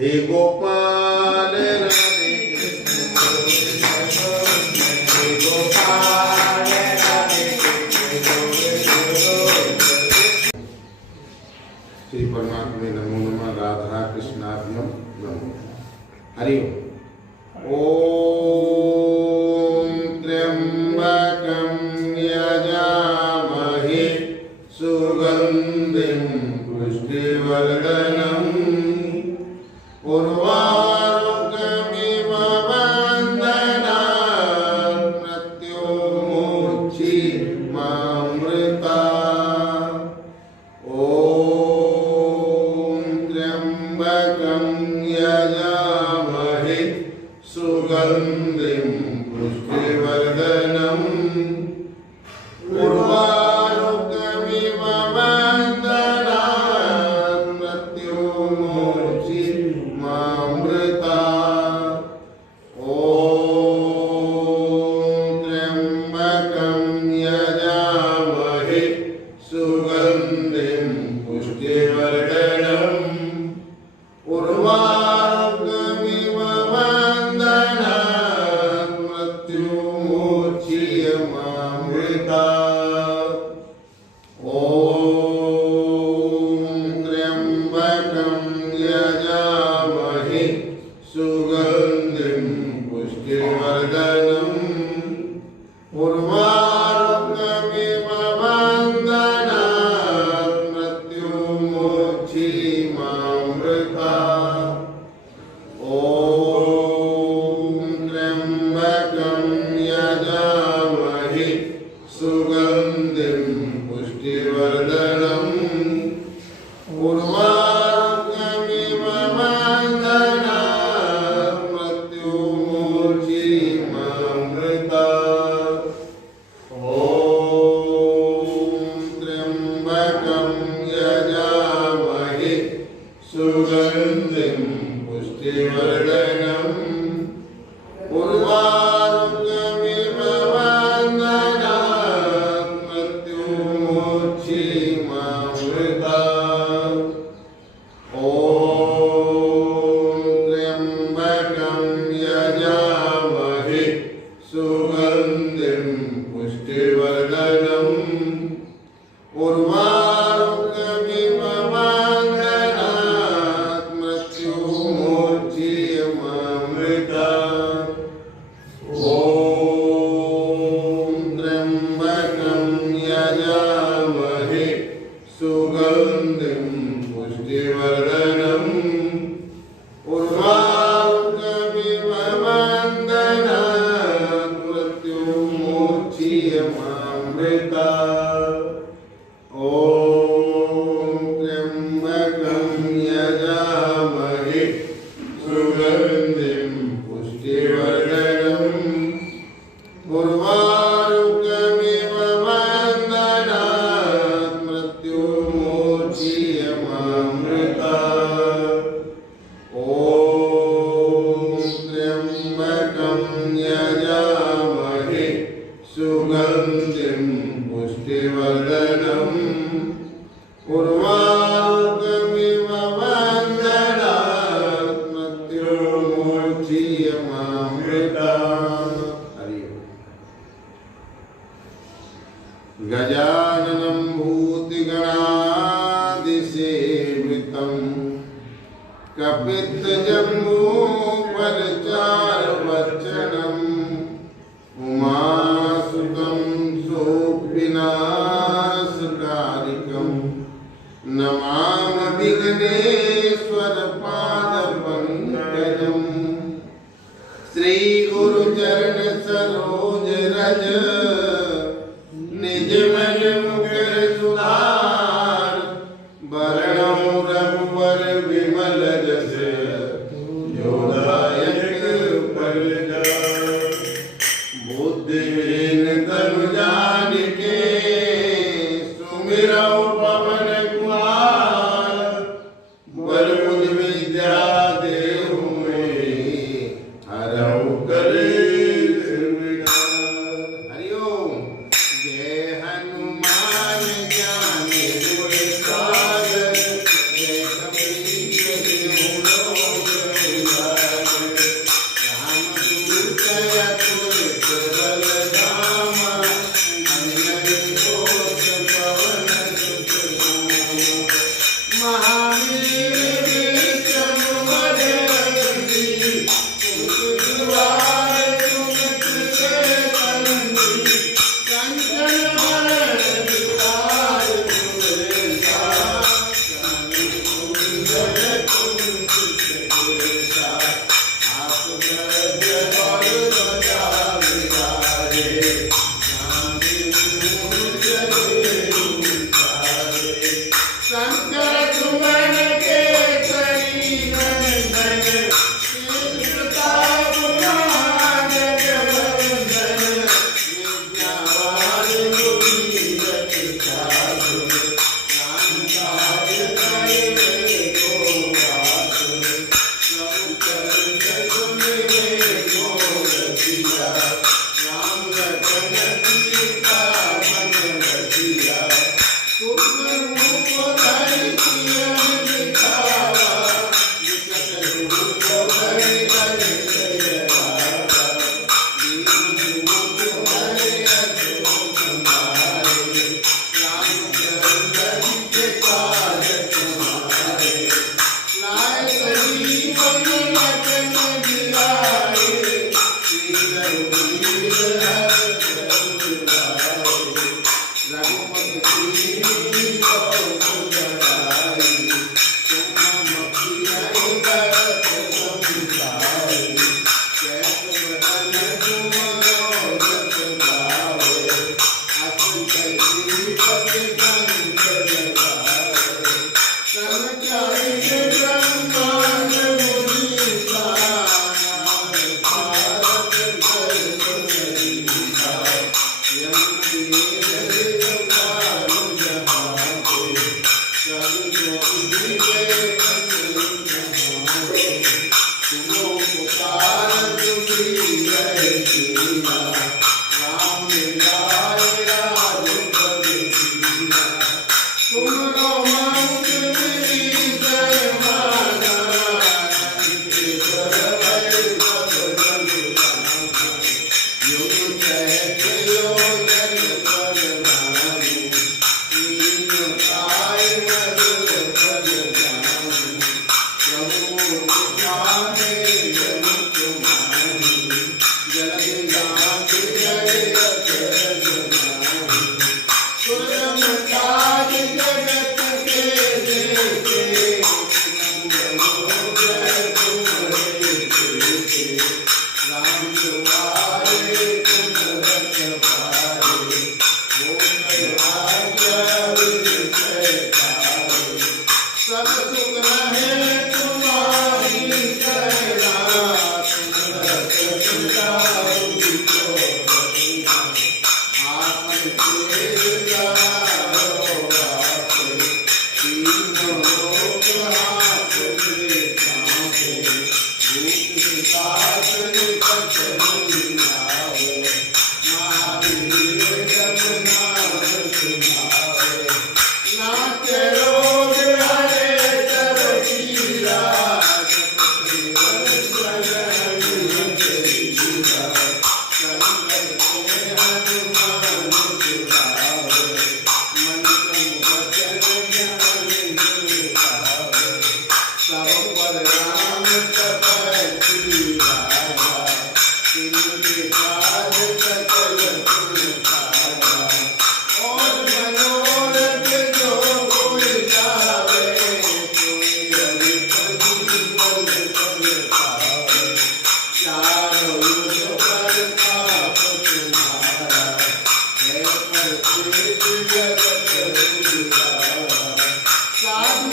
हे गोपाल राधे हे गोपाल राधे श्री परमात्मे नमो नमः। राधा कृष्णाभ्यम नमो। हरि ओम त्र्यंबकं यजामहे सुगंधिं पुष्टिवर्धनम् उर्वारुकमिव बन्धनात् मृत्युर्मुक्षीयमामृतात्। ॐ त्र्यंबकं यजामहे सुगंधिं पुष्टिवर्धनम् उर्वारुकमिव बन्धनात् मृत्युर्मुक्षीयमामृतात्। ॐ त्र्यंबकं यजामहे सुगंधिं पुष्टिवर्धनम् उर्वारुकमिव बन्धनात् मृत्युर्मुक्षीयमामृतात्। ॐ त्र्यंबकं यजामहे सुगंधिं पुष्टिवर्धनम् उर्वारुकमिव बन्धनात् मृत्युर्मुक्षीयमामृतात्। ॐ त्र्यंबकं यजामहे सुगंधिं पुष्टिवर्धनम् उर्वारुकमिव बन्धनात् मृत्युर्मुक्षीयमामृतात्। ॐ त्र्यंबकं यजामहे सुगंधिं पुष्टिवर्धनम् उर्वारुकमिव बन्धनात् मृत्युर्मुक्षीयमामृतात्। ॐ त्र्यंबकं यजामहे सुगंधिं पुष्टिवर्धनम् उर्वारुकमिव बन्धनात् मृत्युर्मुक्षीयमामृतात्। ॐ त्र्यंबकं यजामहे सुगंधिं पुष्टिवर्धनम् उर्वारुकमिव बन्धनात् मृत्युर्मुक्षीयमामृतात्। ॐ त्र्यंबकं यजामहे सुगंधिं पुष्टिवर्धनम् उर्वारुकमिव बन्धनात् मृत्युर्मुक्षीयमामृतात्। ॐ त्र्यंबकं यजामहे सुगंधिं पुष्टिवर्धनम् उर्वारुकमिव बन्धनात् मृत्युर्मुक्षीयमामृतात्। हरि ओम। गजाननं भूतिगणादिसेवितं कपित्थजम्बूफलचारुभक्षणम् उमासुतं शोकविनाशकारिकम् नमामि विघ्नेश्वर पादपङ्कजम्। श्री गुरुचरण सरोज रज निज मन मुकुर सुधार वरणं रघुवर विमल जस जोदायक फलचार। बुद्धिहीन तनु जानिके सुमिरौ पवन कुमार। बल बुद्धि विद्या देहु में हरौ कलेश विकार। हरि ओम। जय हनुमान ज्ञान गुण सागर जय कपीश तिहु लोक साधु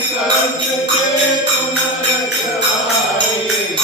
संत के तुम रखवारे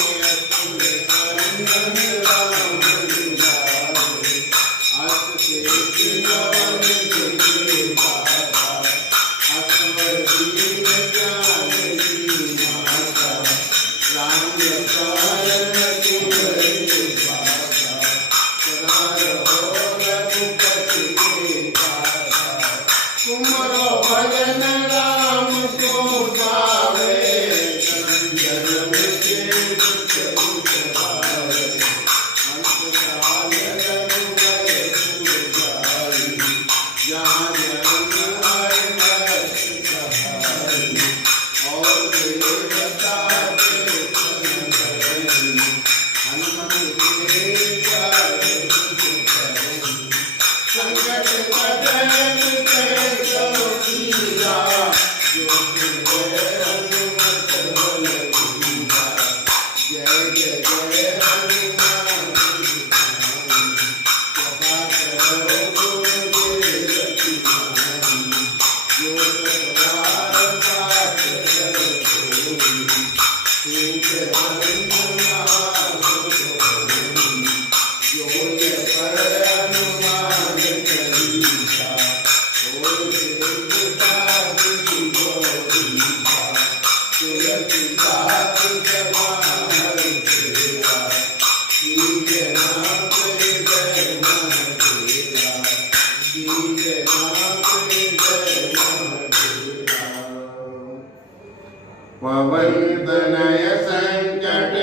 पवनतनय संकट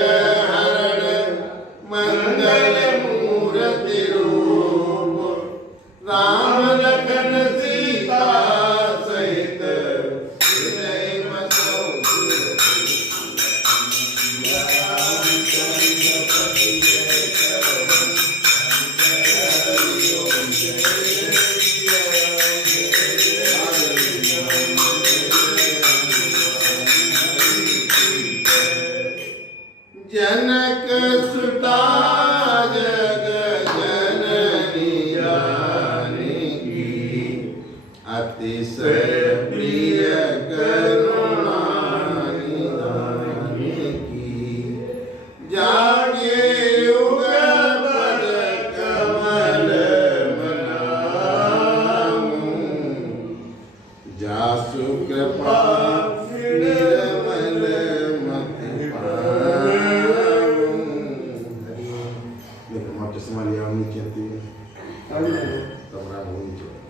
हरण मंगल मूर्ति रूप राम लखन सीता सहित हृदय बसो जनक सुता जग जननी जानकी अतिशय प्रिय करुणा निधान की जागे युग पद कमल मनामु जासु कृपा निर्मल मति चश्मा लिया कहती है तब राम होनी चाहिए।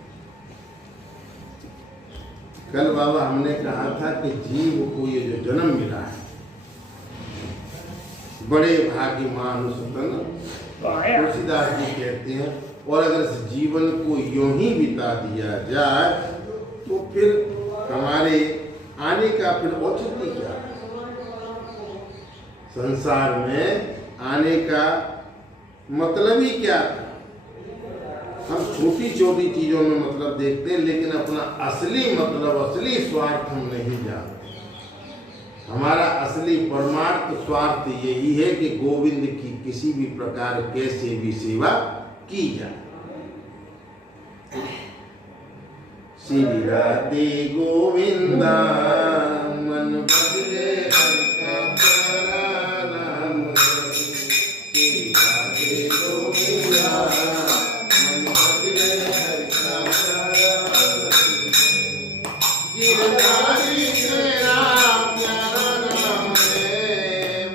कल बाबा हमने कहा था कि जीव को ये जो जन्म मिला है बड़े भाग्यमान तुलसीदास जी कहते हैं, और अगर इस जीवन को यूं ही बिता दिया जाए तो फिर हमारे आने का फिर औचित्य क्या है? संसार में आने का मतलब ही क्या था? हम छोटी छोटी चीजों में मतलब देखते हैं, लेकिन अपना असली मतलब, असली स्वार्थ हम नहीं जानते। हमारा असली परमार्थ स्वार्थ यही है कि गोविंद की किसी भी प्रकार कैसे भी सेवा की जाए। श्री राधे गोविंदा मन बदले हर का प्यारा नाम। श्री राधे गोविंदा मन बदले हर का प्यारा गिरधारी तेरा प्यारा नाम है,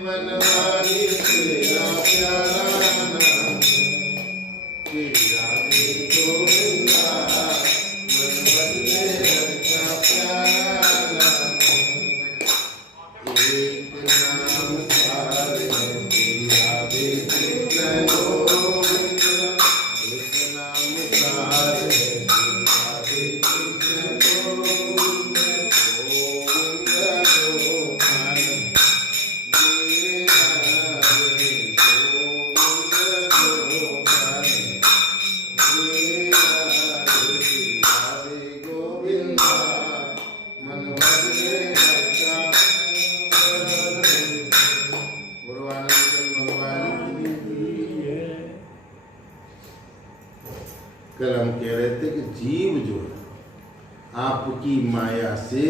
बनवारी तेरा प्यारा नाम। श्री राधे गोविंदा मन बदले हर का प्यारा नाम। एक नाम सारे श्री राधे कृष्ण गोविंद, एक नाम सारे श्री राधे कृष्ण गोविंद। गोविंद गोपाल जय राधे, गोविंद गोपाल जय राधे। श्री राधे गोविंदा मन बदले हर का गुरुवानंद भगवान की जय। कल हम कह रहे थे कि जीव जो है आपकी माया से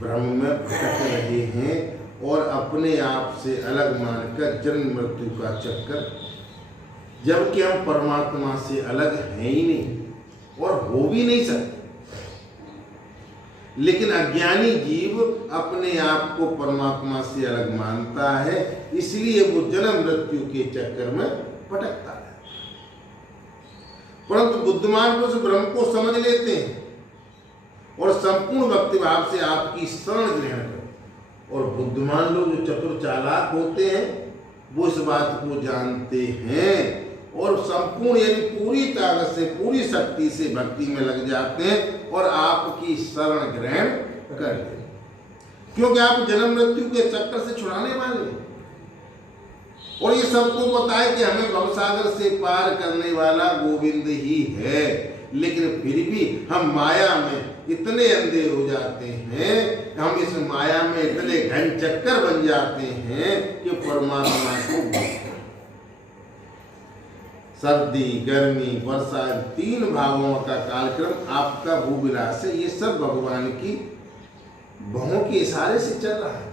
भ्रम में भटक रहे हैं और अपने आप से अलग मानकर जन्म मृत्यु का चक्कर, जबकि हम परमात्मा से अलग हैं ही नहीं और हो भी नहीं सकते। लेकिन अज्ञानी जीव अपने आप को परमात्मा से अलग मानता है, इसलिए वो जन्म मृत्यु के चक्कर में भटकता है। परंतु बुद्धिमान पुरुष ब्रह्म को समझ लेते हैं और संपूर्ण भक्ति भाव से आपकी शरण ग्रहण करते। और बुद्धिमान लोग जो चतुर चालाक होते हैं वो इस बात को जानते हैं और संपूर्ण यानी पूरी ताकत से, पूरी शक्ति से भक्ति में लग जाते हैं और आपकी शरण ग्रहण कर लेते हैं, क्योंकि आप जन्म मृत्यु के चक्कर से छुड़ाने वाले हैं। और ये सबको पता है कि हमें भवसागर से पार करने वाला गोविंद ही है, लेकिन फिर भी हम माया में इतने अंधे हो जाते हैं, हम इस माया में इतने घन चक्कर बन जाते हैं कि परमात्मा को भूलते हैं। सर्दी, गर्मी, वर्षा, तीन भावों का कार्यक्रम आपका भूविलास है, ये सब भगवान की भवों के इशारे से चल रहा है।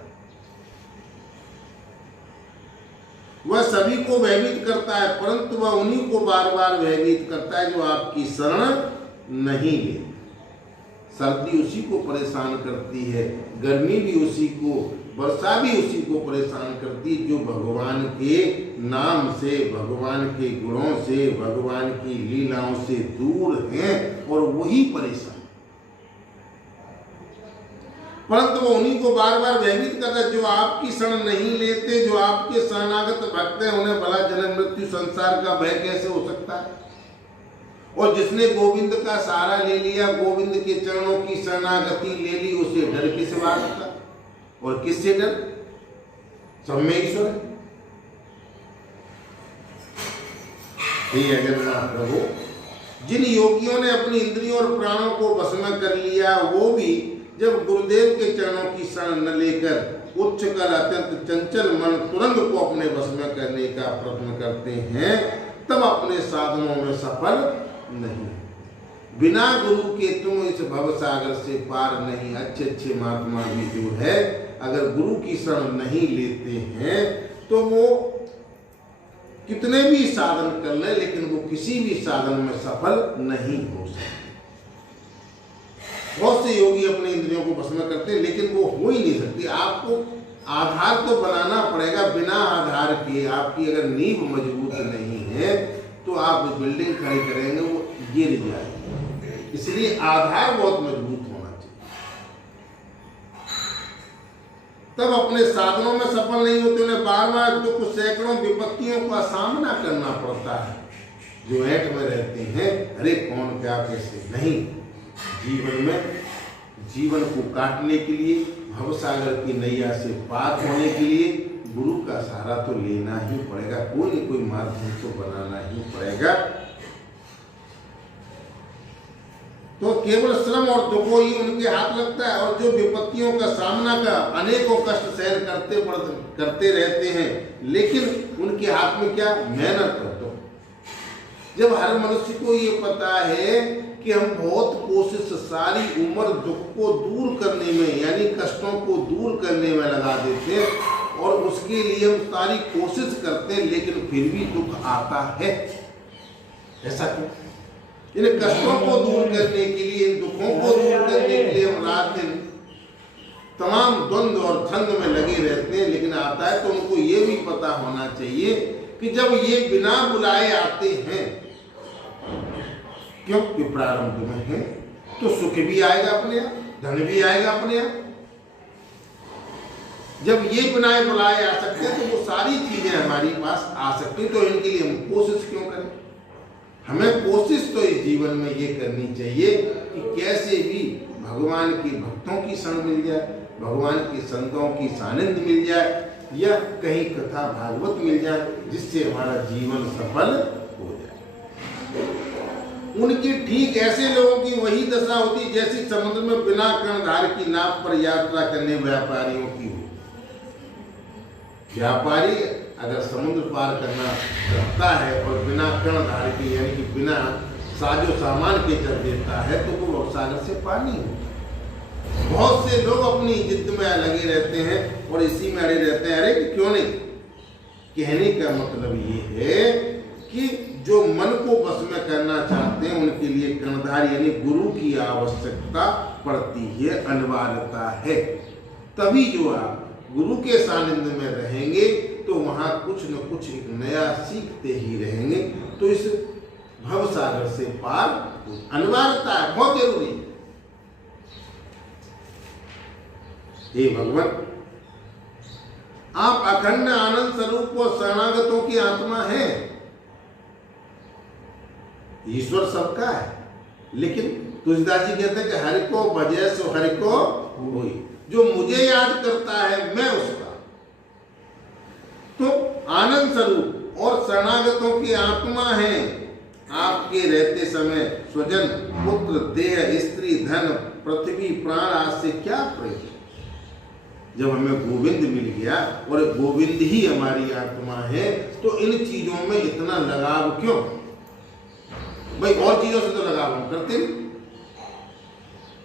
वह सभी को भयभीत करता है, परंतु वह उन्हीं को बार बार भयभीत करता है जो आपकी शरण नहीं लेते। सर्दी उसी को परेशान करती है, गर्मी भी उसी को, वर्षा भी उसी को परेशान करती है जो भगवान के नाम से, भगवान के गुणों से, भगवान की लीलाओं से दूर हैं, और वही परेशान। परंतु वो उन्हीं को बार बार भयभीत करता है जो आपकी शरण नहीं लेते। जो आपके शरणागत भक्त हैं उन्हें भला जन्म मृत्यु संसार का भय कैसे हो सकता है। और जिसने गोविंद का सहारा ले लिया, गोविंद के चरणों की शरणागति ले ली, उसे डर किस बात का और किससे डर? सब में ईश्वर है। जगन्नाथ प्रभु, जिन योगियों ने अपनी इंद्रियों और प्राणों को वश में कर लिया, वो भी जब गुरुदेव के चरणों की शरण न लेकर उच्च कर अत्यंत चंचल मन तुरंग को अपने वश में करने का प्रयत्न करते हैं, तब अपने साधनों में सफल नहीं। बिना गुरु के तुम इस भव सागर से पार नहीं। अच्छे अच्छे महात्मा भी जो है, अगर गुरु की शरण नहीं लेते हैं तो वो कितने भी साधन कर ले, लेकिन वो किसी भी साधन में सफल नहीं हो सकते। बहुत से योगी अपने इंद्रियों को वश में करते हैं, लेकिन वो हो ही नहीं सकती। आपको आधार तो बनाना पड़ेगा। बिना आधार के, आपकी अगर नींव मजबूत नहीं है तो आप बिल्डिंग खड़ी करेंगे, वो गिर जाएगी। इसलिए आधार बहुत मजबूत होना चाहिए, तब अपने साधनों में सफल नहीं होते। उन्हें बार बार दुख, सैकड़ों विपत्तियों का सामना करना पड़ता है। जो ऐठ में रहते हैं, अरे कौन क्या कैसे, नहीं। जीवन में, जीवन को काटने के लिए, भवसागर की नैया से पार होने के लिए गुरु का सहारा तो लेना ही पड़ेगा। कोई न कोई माध्यम तो बनाना ही पड़ेगा। तो केवल श्रम और दुखों ही उनके हाथ लगता है, और जो विपत्तियों का सामना का अनेकों कष्ट सहन करते रहते हैं, लेकिन उनके हाथ में क्या? मेहनत करते। जब हर मनुष्य को ये पता है कि हम बहुत कोशिश सारी उम्र दुख को दूर करने में, यानी कष्टों को दूर करने में लगा देते हैं, और उसके लिए हम सारी कोशिश करते हैं, लेकिन फिर भी दुख आता है। ऐसा क्यों? इन कष्टों को दूर करने के लिए, इन दुखों को दूर करने के लिए हम रात दिन तमाम द्वंद्व और छंद में लगे रहते हैं, लेकिन आता है तो उनको ये भी पता होना चाहिए कि जब ये बिना बुलाए आते हैं, क्योंकि प्रारंभ में है, तो सुख भी आएगा अपने आप, धन भी आएगा अपने आप। जब ये बिना बुलाए आ सकते हैं तो वो सारी चीजें हमारी पास आ सकती, तो इनके लिए हम कोशिश क्यों करें? हमें कोशिश तो इस जीवन में ये करनी चाहिए कि कैसे भी भगवान के भक्तों की शरण मिल जाए, भगवान के संतों की सानिध्य मिल जाए, या कहीं कथा भागवत मिल जाए, जिससे हमारा जीवन सफल हो जाए। उनकी ठीक ऐसे लोगों की वही दशा होती जैसी समुद्र में बिना कर्णधार की नाव पर यात्रा करने व्यापारियों की हो। व्यापारी अगर समुद्र पार करना चाहता है और बिना कर्णधार की, यानी कि बिना साजो सामान के चल देता है, तो वो सागर से पार नहीं होता। बहुत से लोग अपनी जिद में लगे रहते हैं और इसी में अड़े रहते हैं। अरे क्यों नहीं? कहने का मतलब ये है कि जो मन को बस में करना चाहते हैं, उनके लिए कर्णधार यानी गुरु की आवश्यकता पड़ती है, अनिवार्यता है। तभी जो आप गुरु के सानिध्य में रहेंगे तो वहां कुछ न कुछ एक नया सीखते ही रहेंगे। तो इस भवसागर से पार अनिवार्यता है, बहुत जरूरी है। हे भगवान, आप अखंड आनंद स्वरूप और शरणागतों की आत्मा हैं। ईश्वर सबका है, लेकिन तुलसीदास जी कहते हैं कि हरि को भजे सो हरि को होई। जो मुझे याद करता है मैं उसका। तो आनंद स्वरूप और शरणागतों की आत्मा है। आपके रहते समय स्वजन, पुत्र, देह, स्त्री, धन, पृथ्वी, प्राण आज से क्या प्रयोजन? जब हमें गोविंद मिल गया और गोविंद ही हमारी आत्मा है, तो इन चीजों में इतना लगाव क्यों? भाई और चीजों से तो लगाव हम करते नहीं।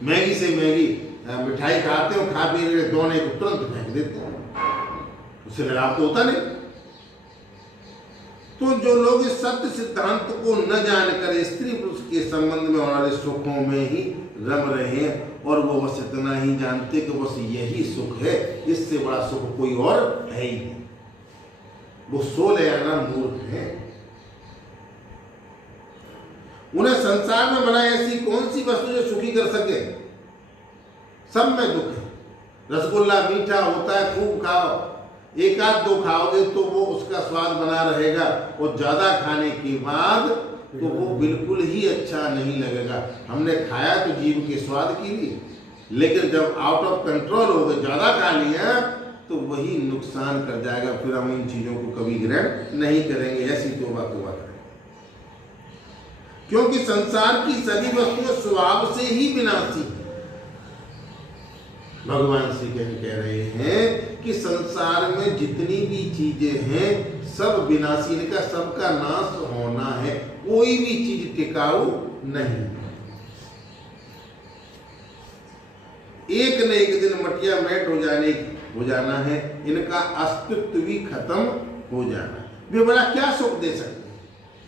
मैगी से मैगी मिठाई खाते हो, खा पी रहे दोने को तुरंत फेंक देते हैं, उससे लगाव तो होता नहीं। तो जो लोग इस सत्य सिद्धांत को न जानकर स्त्री पुरुष के संबंध में होने वाले सुखों में ही रम रहे हैं और वो बस इतना ही जानते कि बस यही सुख है, इससे बड़ा सुख कोई और है ही नहीं, वो सोले आना मूर्ख है। उन्हें संसार में बनाई ऐसी कौन सी वस्तु जो सुखी कर सके? सब में दुख है। रसगुल्ला मीठा होता है, खूब खाओ, एक आध दो खाओगे तो वो उसका स्वाद बना रहेगा, और ज्यादा खाने के बाद तो वो बिल्कुल ही अच्छा नहीं लगेगा। हमने खाया तो जीव के स्वाद के लिए, लेकिन जब आउट ऑफ कंट्रोल हो गए, ज्यादा खा लिया तो वही नुकसान कर जाएगा। फिर हम इन चीजों को कभी ग्रहण नहीं करेंगे। ऐसी तौबा करें, क्योंकि संसार की सभी वस्तुएं स्वभाव से ही विनाशी है। भगवान श्री कृष्ण कह रहे हैं कि संसार में जितनी भी चीजें हैं सब विनाशी, इनका सबका नाश होना है, कोई भी चीज टिकाऊ नहीं। एक न एक दिन मटिया मैट हो जाना है, इनका अस्तित्व भी खत्म हो जाना है। वे बड़ा क्या सुख दे सकते हैं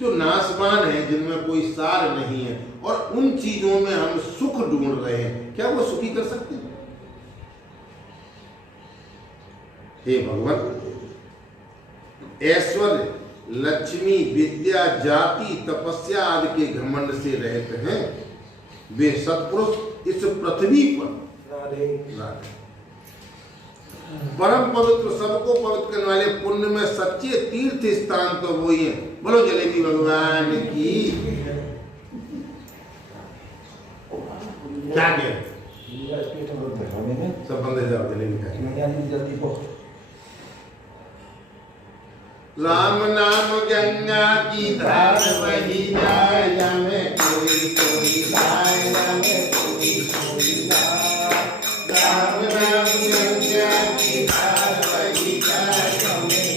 जो नाशवान है, जिनमें कोई सार नहीं है, और उन चीजों में हम सुख ढूंढ रहे हैं, क्या वो सुखी कर सकते हैं? हे भगवान, ऐश्वर्य, लक्ष्मी, विद्या, जाति, तपस्या आदि के घमंड से रहित हैं वे सत्पुरुष इस पृथ्वी पर परम पवित्र, सबको पवित्र करने वाले पुण्य में सच्चे तीर्थ स्थान तो वही है। बोलो जलेबी भगवान की। क्या कह सब बंदे जाओ जलेबी खा। राम नाम गंगा की धार बही जाए, हमें कोई कोई जाए, हमें कोई कोई जाए। राम नाम गंगा की धार बही जाए, हमें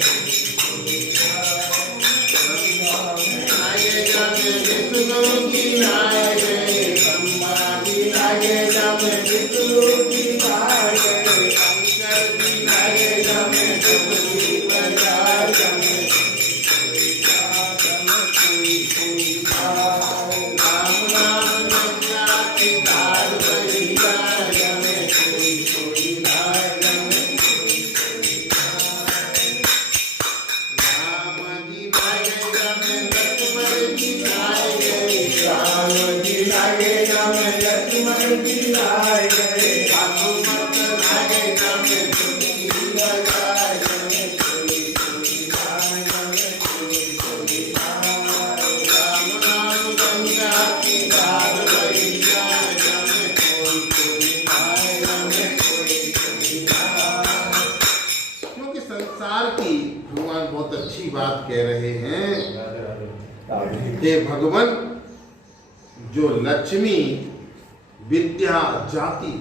आगे जामे विष्णु की नाय गए, ब्रह्मा जी आगे जामे विष्णु की नाय गए, शंकर जी आगे जामे डुबकी बजाए, जामे बात कह रहे हैं। हे भगवान, जो लक्ष्मी, विद्या, जाति,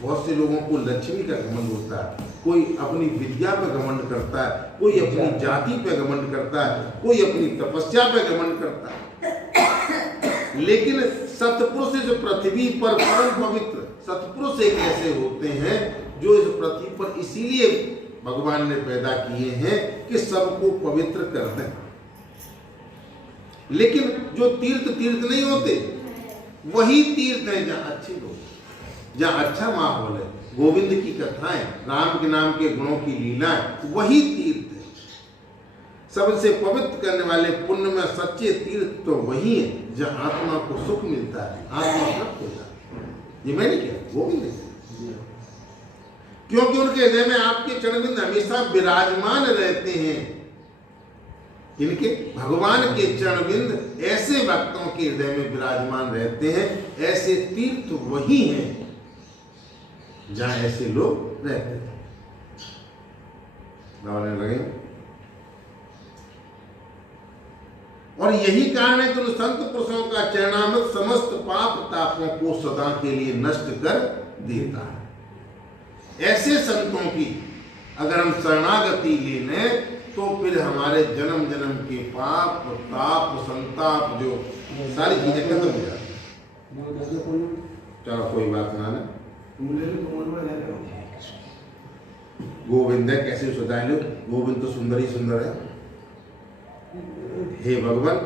बहुत से लोगों को लक्ष्मी का घमंड होता है, कोई अपनी विद्या पे घमंड करता है, कोई अपनी जाति पे घमंड करता है, कोई अपनी तपस्या पे घमंड करता है। लेकिन सत्पुरुष इस पृथ्वी पर परम पवित्र सत्पुरुष एक ऐसे होते हैं जो इस पृथ्वी पर इसीलिए भगवान ने पैदा किए हैं कि सबको पवित्र कर दें। लेकिन जो तीर्थ नहीं होते, वही तीर्थ है जहां अच्छे लोग, जहां अच्छा माहौल है, गोविंद की कथाएं, राम के नाम के गुणों की लीलाएं, वही तीर्थ है। सबसे पवित्र करने वाले पुण्य में सच्चे तीर्थ तो वही है जहां आत्मा को सुख मिलता है, आत्मा तृप्त हो जाती है। ये मैंने किया, गोविंद ने, क्योंकि उनके हृदय में आपके चरणबिंद हमेशा विराजमान रहते हैं। इनके भगवान के चरणबिंद ऐसे भक्तों के हृदय में विराजमान रहते हैं, ऐसे तीर्थ वही हैं जहां ऐसे लोग रहते हैं। लगे। और यही कारण है कि उन संत पुरुषों का चरणामृत समस्त पाप तापों को सदा के लिए नष्ट कर देता है। ऐसे संतों की अगर हम शरणागति ले लें तो फिर हमारे जन्म जन्म के पाप, ताप, संताप, जो सारी चीजें खत्म हो जाती हैं। चलो कोई बात ना है। गोविंद है, कैसे सजाए लो, गोविंद तो सुंदर ही सुंदर है। हे भगवान,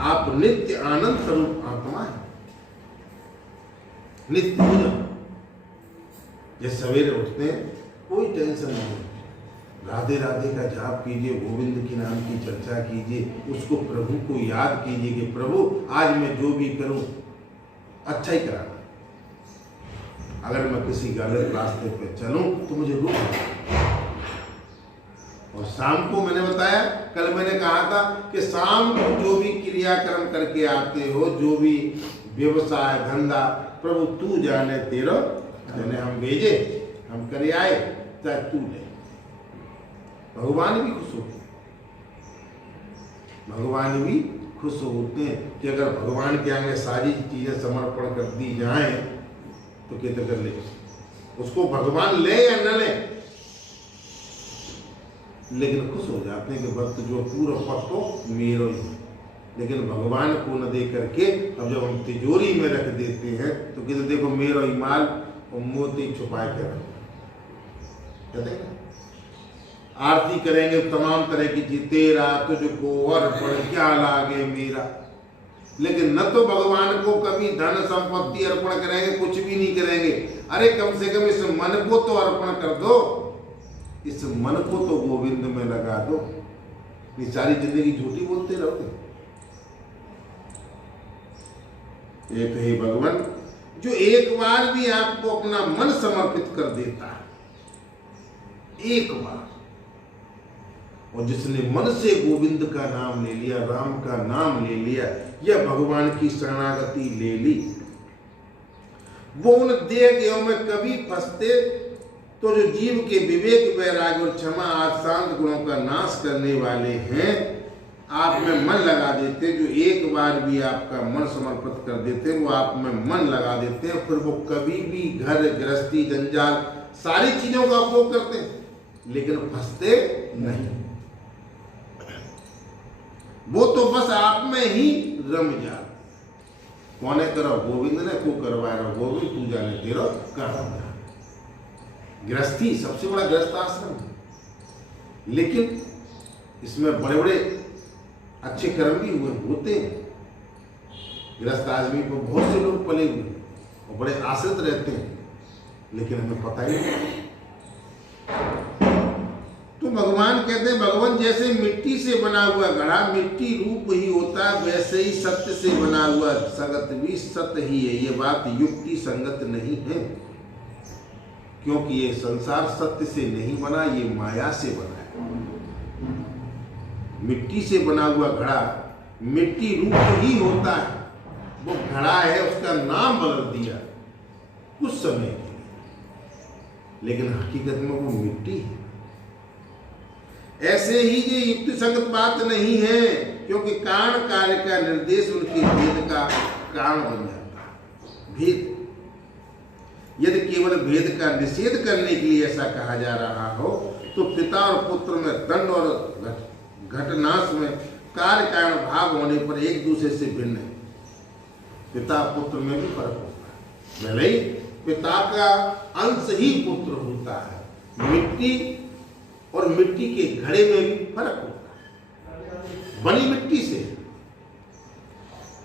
आप नित्य आनंद स्वरूप आत्मा है, नित्य पूजन। जैसे सवेरे उठते हैं कोई टेंशन नहीं, राधे राधे का जाप कीजिए, गोविंद के नाम की चर्चा कीजिए, उसको प्रभु को याद कीजिए कि प्रभु आज मैं जो भी करूं अच्छा ही कराना। अगर मैं किसी गलत रास्ते पे चलूं तो मुझे रोक। और शाम को मैंने बताया, कल मैंने कहा था कि शाम को जो भी क्रियाक्रम करके आते हो, जो भी व्यवसाय धंधा, प्रभु तू जाने तेरा जाने, हम भेजे हम करे आए चाहे तू ले। भगवान भी खुश होते हैं, भगवान भी खुश होते हैं कि अगर भगवान के आगे सारी चीजें समर्पण कर दी जाएं तो कहते कर ले, उसको भगवान ले या न ले, लेकिन खुश हो जाते हैं कि भक्त जो पूरा पत्तो मेरो ही। लेकिन भगवान को न दे करके अब जब हम तिजोरी में रख देते हैं तो कहते देखो मेरो ही माल और मोती छुपा के रखो। आरती करेंगे तमाम तरह की चीज, तेरा तुझको अर्पण क्या लागे मेरा, लेकिन न तो भगवान को कभी धन संपत्ति अर्पण करेंगे, कुछ भी नहीं करेंगे। अरे कम से कम इस मन को तो अर्पण कर दो, इस मन को तो गोविंद में लगा दो। ये सारी जिंदगी झूठी बोलते रहोगे। एक हे भगवान, जो एक बार भी आपको अपना मन समर्पित कर देता है, एक बार, और जिसने मन से गोविंद का नाम ले लिया, राम का नाम ले लिया, या भगवान की शरणागति ले ली, वो उन देह में कभी फंसते तो जो जीव के विवेक, वैराग्य और क्षमा आदि शांत गुणों का नाश करने वाले हैं, आप में मन लगा देते हैं। जो एक बार भी आपका मन समर्पित कर देते हैं, वो आप में मन लगा देते हैं, फिर वो कभी भी घर गृहस्थी जंजाल सारी चीजों का उपयोग करते हैं, लेकिन फंसते नहीं। वो तो बस आप में ही रम जाते। कौने करो? गोविंद ने को करवाया रहा, गोविंद तू जाने तेरा कर। गृहस्थी सबसे बड़ा गृहस्थ आश्रम है, लेकिन इसमें बड़े बड़े अच्छे कर्म भी हुए होते हैं। गृहस्थ आदमी पर बहुत से लोग पले हुए और बड़े आश्रित रहते हैं, लेकिन हमें पता ही नहीं। तो भगवान कहते हैं, भगवान जैसे मिट्टी से बना हुआ घड़ा मिट्टी रूप ही होता है, वैसे ही सत्य से बना हुआ जगत भी सत्य ही है। ये बात युक्ति संगत नहीं है, क्योंकि ये संसार सत्य से नहीं बना, ये माया से बना है। मिट्टी से बना हुआ घड़ा मिट्टी रूप ही होता है, वो घड़ा है, उसका नाम बदल दिया कुछ समय के लिए, लेकिन हकीकत में वो मिट्टी है। ऐसे ही ये युक्ति संगत बात नहीं है, क्योंकि कारण कार्य का निर्देश उनके भेद का कारण बन जाता है। भेद, यदि केवल भेद का निषेध करने के लिए ऐसा कहा जा रहा हो, तो पिता और पुत्र में दंड और घटनाश में कार्य कारण भाव होने पर एक दूसरे से भिन्न है। पिता पुत्र में भी फर्क होता है, भले ही पिता का अंश ही पुत्र होता है। मिट्टी और मिट्टी के घड़े में भी फर्क होता है। बनी मिट्टी से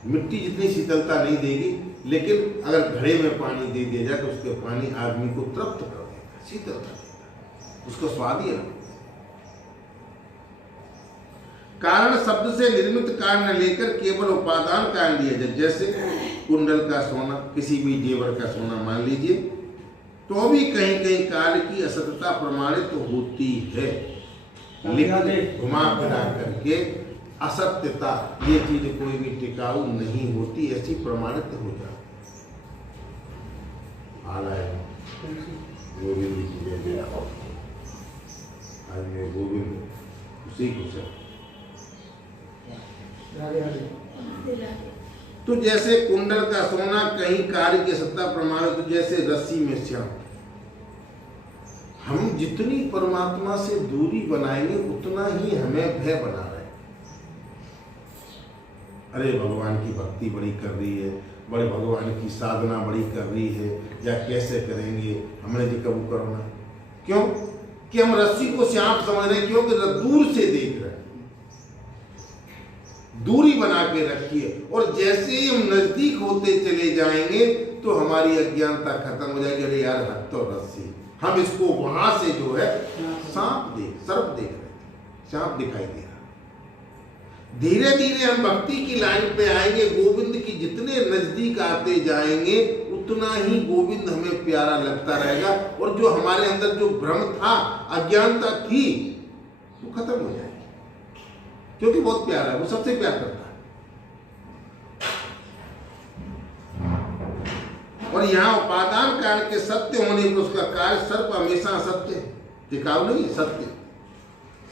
मिट्टी जितनी शीतलता नहीं देगी, लेकिन अगर घड़े में पानी दे दिया जाए तो उसके पानी आदमी को तृप्त कर देगा, शीतल कर देगा, उसका स्वाद ही अलग। कारण शब्द से निर्मित कारण लेकर केवल उपादान कारण लिया जाए, जैसे कुंडल का सोना, किसी भी जेवर का सोना मान लीजिए, तो भी कहीं कहीं कार्य की असत्यता प्रमाणित होती है, लेकिन घुमा फिरा करके असत्यता ये चीज कोई भी टिकाऊ नहीं होती, ऐसी प्रमाणित हो जाती। गोविंद की जय। आज मैं गोविंद उसी को से तो जैसे कुंडल का सोना कहीं कार्य की सत्ता प्रमाणित, तो जैसे रस्सी में श्याम। हम जितनी परमात्मा से दूरी बनाएंगे उतना ही हमें भय बना रहे। अरे भगवान की भक्ति बड़ी कर रही है, बड़े भगवान की साधना बड़ी कर रही है, या कैसे करेंगे, हमने जी कबू करना। क्यों कि हम रस्सी को श्याम समझ रहे हैं, क्योंकि दूर से देख रहे हैं। दूरी बना के रखिए। और जैसे ही हम नजदीक होते चले जाएंगे तो हमारी अज्ञानता खत्म हो जाएगी। अरे यार हद तो रस्सी, हम इसको वहां से जो है सर्प देख रहे थे, सांप दिखाई दे रहा। धीरे धीरे हम भक्ति की लाइन पे आएंगे, गोविंद की जितने नजदीक आते जाएंगे उतना ही गोविंद हमें प्यारा लगता रहेगा। और जो हमारे अंदर जो भ्रम था, अज्ञानता थी, वो खत्म हो जाएगी, क्योंकि बहुत प्यारा है, वो सबसे प्यार करता है। और यहाँ उपादान कारण के सत्य होने पर उसका कार्य सर्प हमेशा सत्य है, टिकाऊ नहीं, सत्य।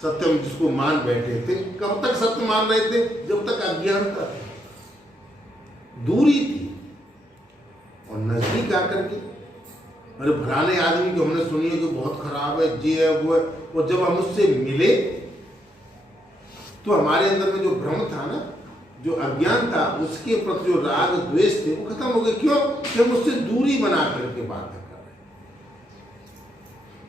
सत्य हम जिसको मान बैठे थे, कब तक सत्य मान रहे थे? जब तक अज्ञानता थी, दूरी थी। और नजदीक आकर के अरे फलाने आदमी को हमने सुनी है कि बहुत खराब है, जी है, वो है, और जब हम उससे मिले तो हमारे अंदर में जो भ्रम था ना, जो अज्ञान था, उसके प्रति जो राग द्वेष थे वो खत्म हो गए। क्यों? कि हम उससे दूरी बना करके बातें कर रहे हैं।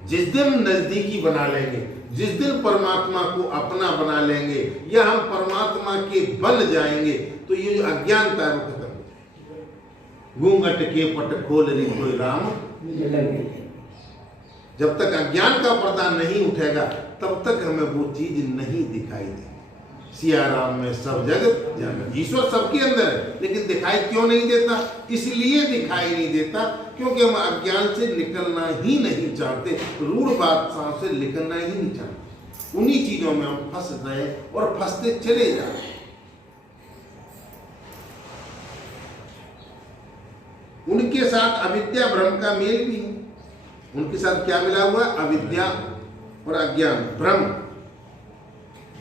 जिस दिन नजदीकी बना लेंगे, जिस दिन परमात्मा को अपना बना लेंगे या हम परमात्मा के बन जाएंगे, तो ये जो अज्ञानता है वो खत्म हो जाएगी। घूंघट के पट खोल रही कोई राम, जब तक अज्ञान का पर्दा नहीं उठेगा तब तक हमें वो चीज नहीं दिखाई देगी। सिया राम में सब जगत जागत, ईश्वर सबके अंदर है, लेकिन दिखाई क्यों नहीं देता? इसलिए दिखाई नहीं देता क्योंकि हम अज्ञान से निकलना ही नहीं चाहते, रूढ़ बादशाहों से निकलना ही नहीं चाहते। उन्हीं चीजों में हम फंस रहे हैं और फंसते चले जा रहे हैं। उनके साथ अविद्या भ्रम का मेल भी है। उनके साथ क्या मिला हुआ? अविद्या और अज्ञान, भ्रम।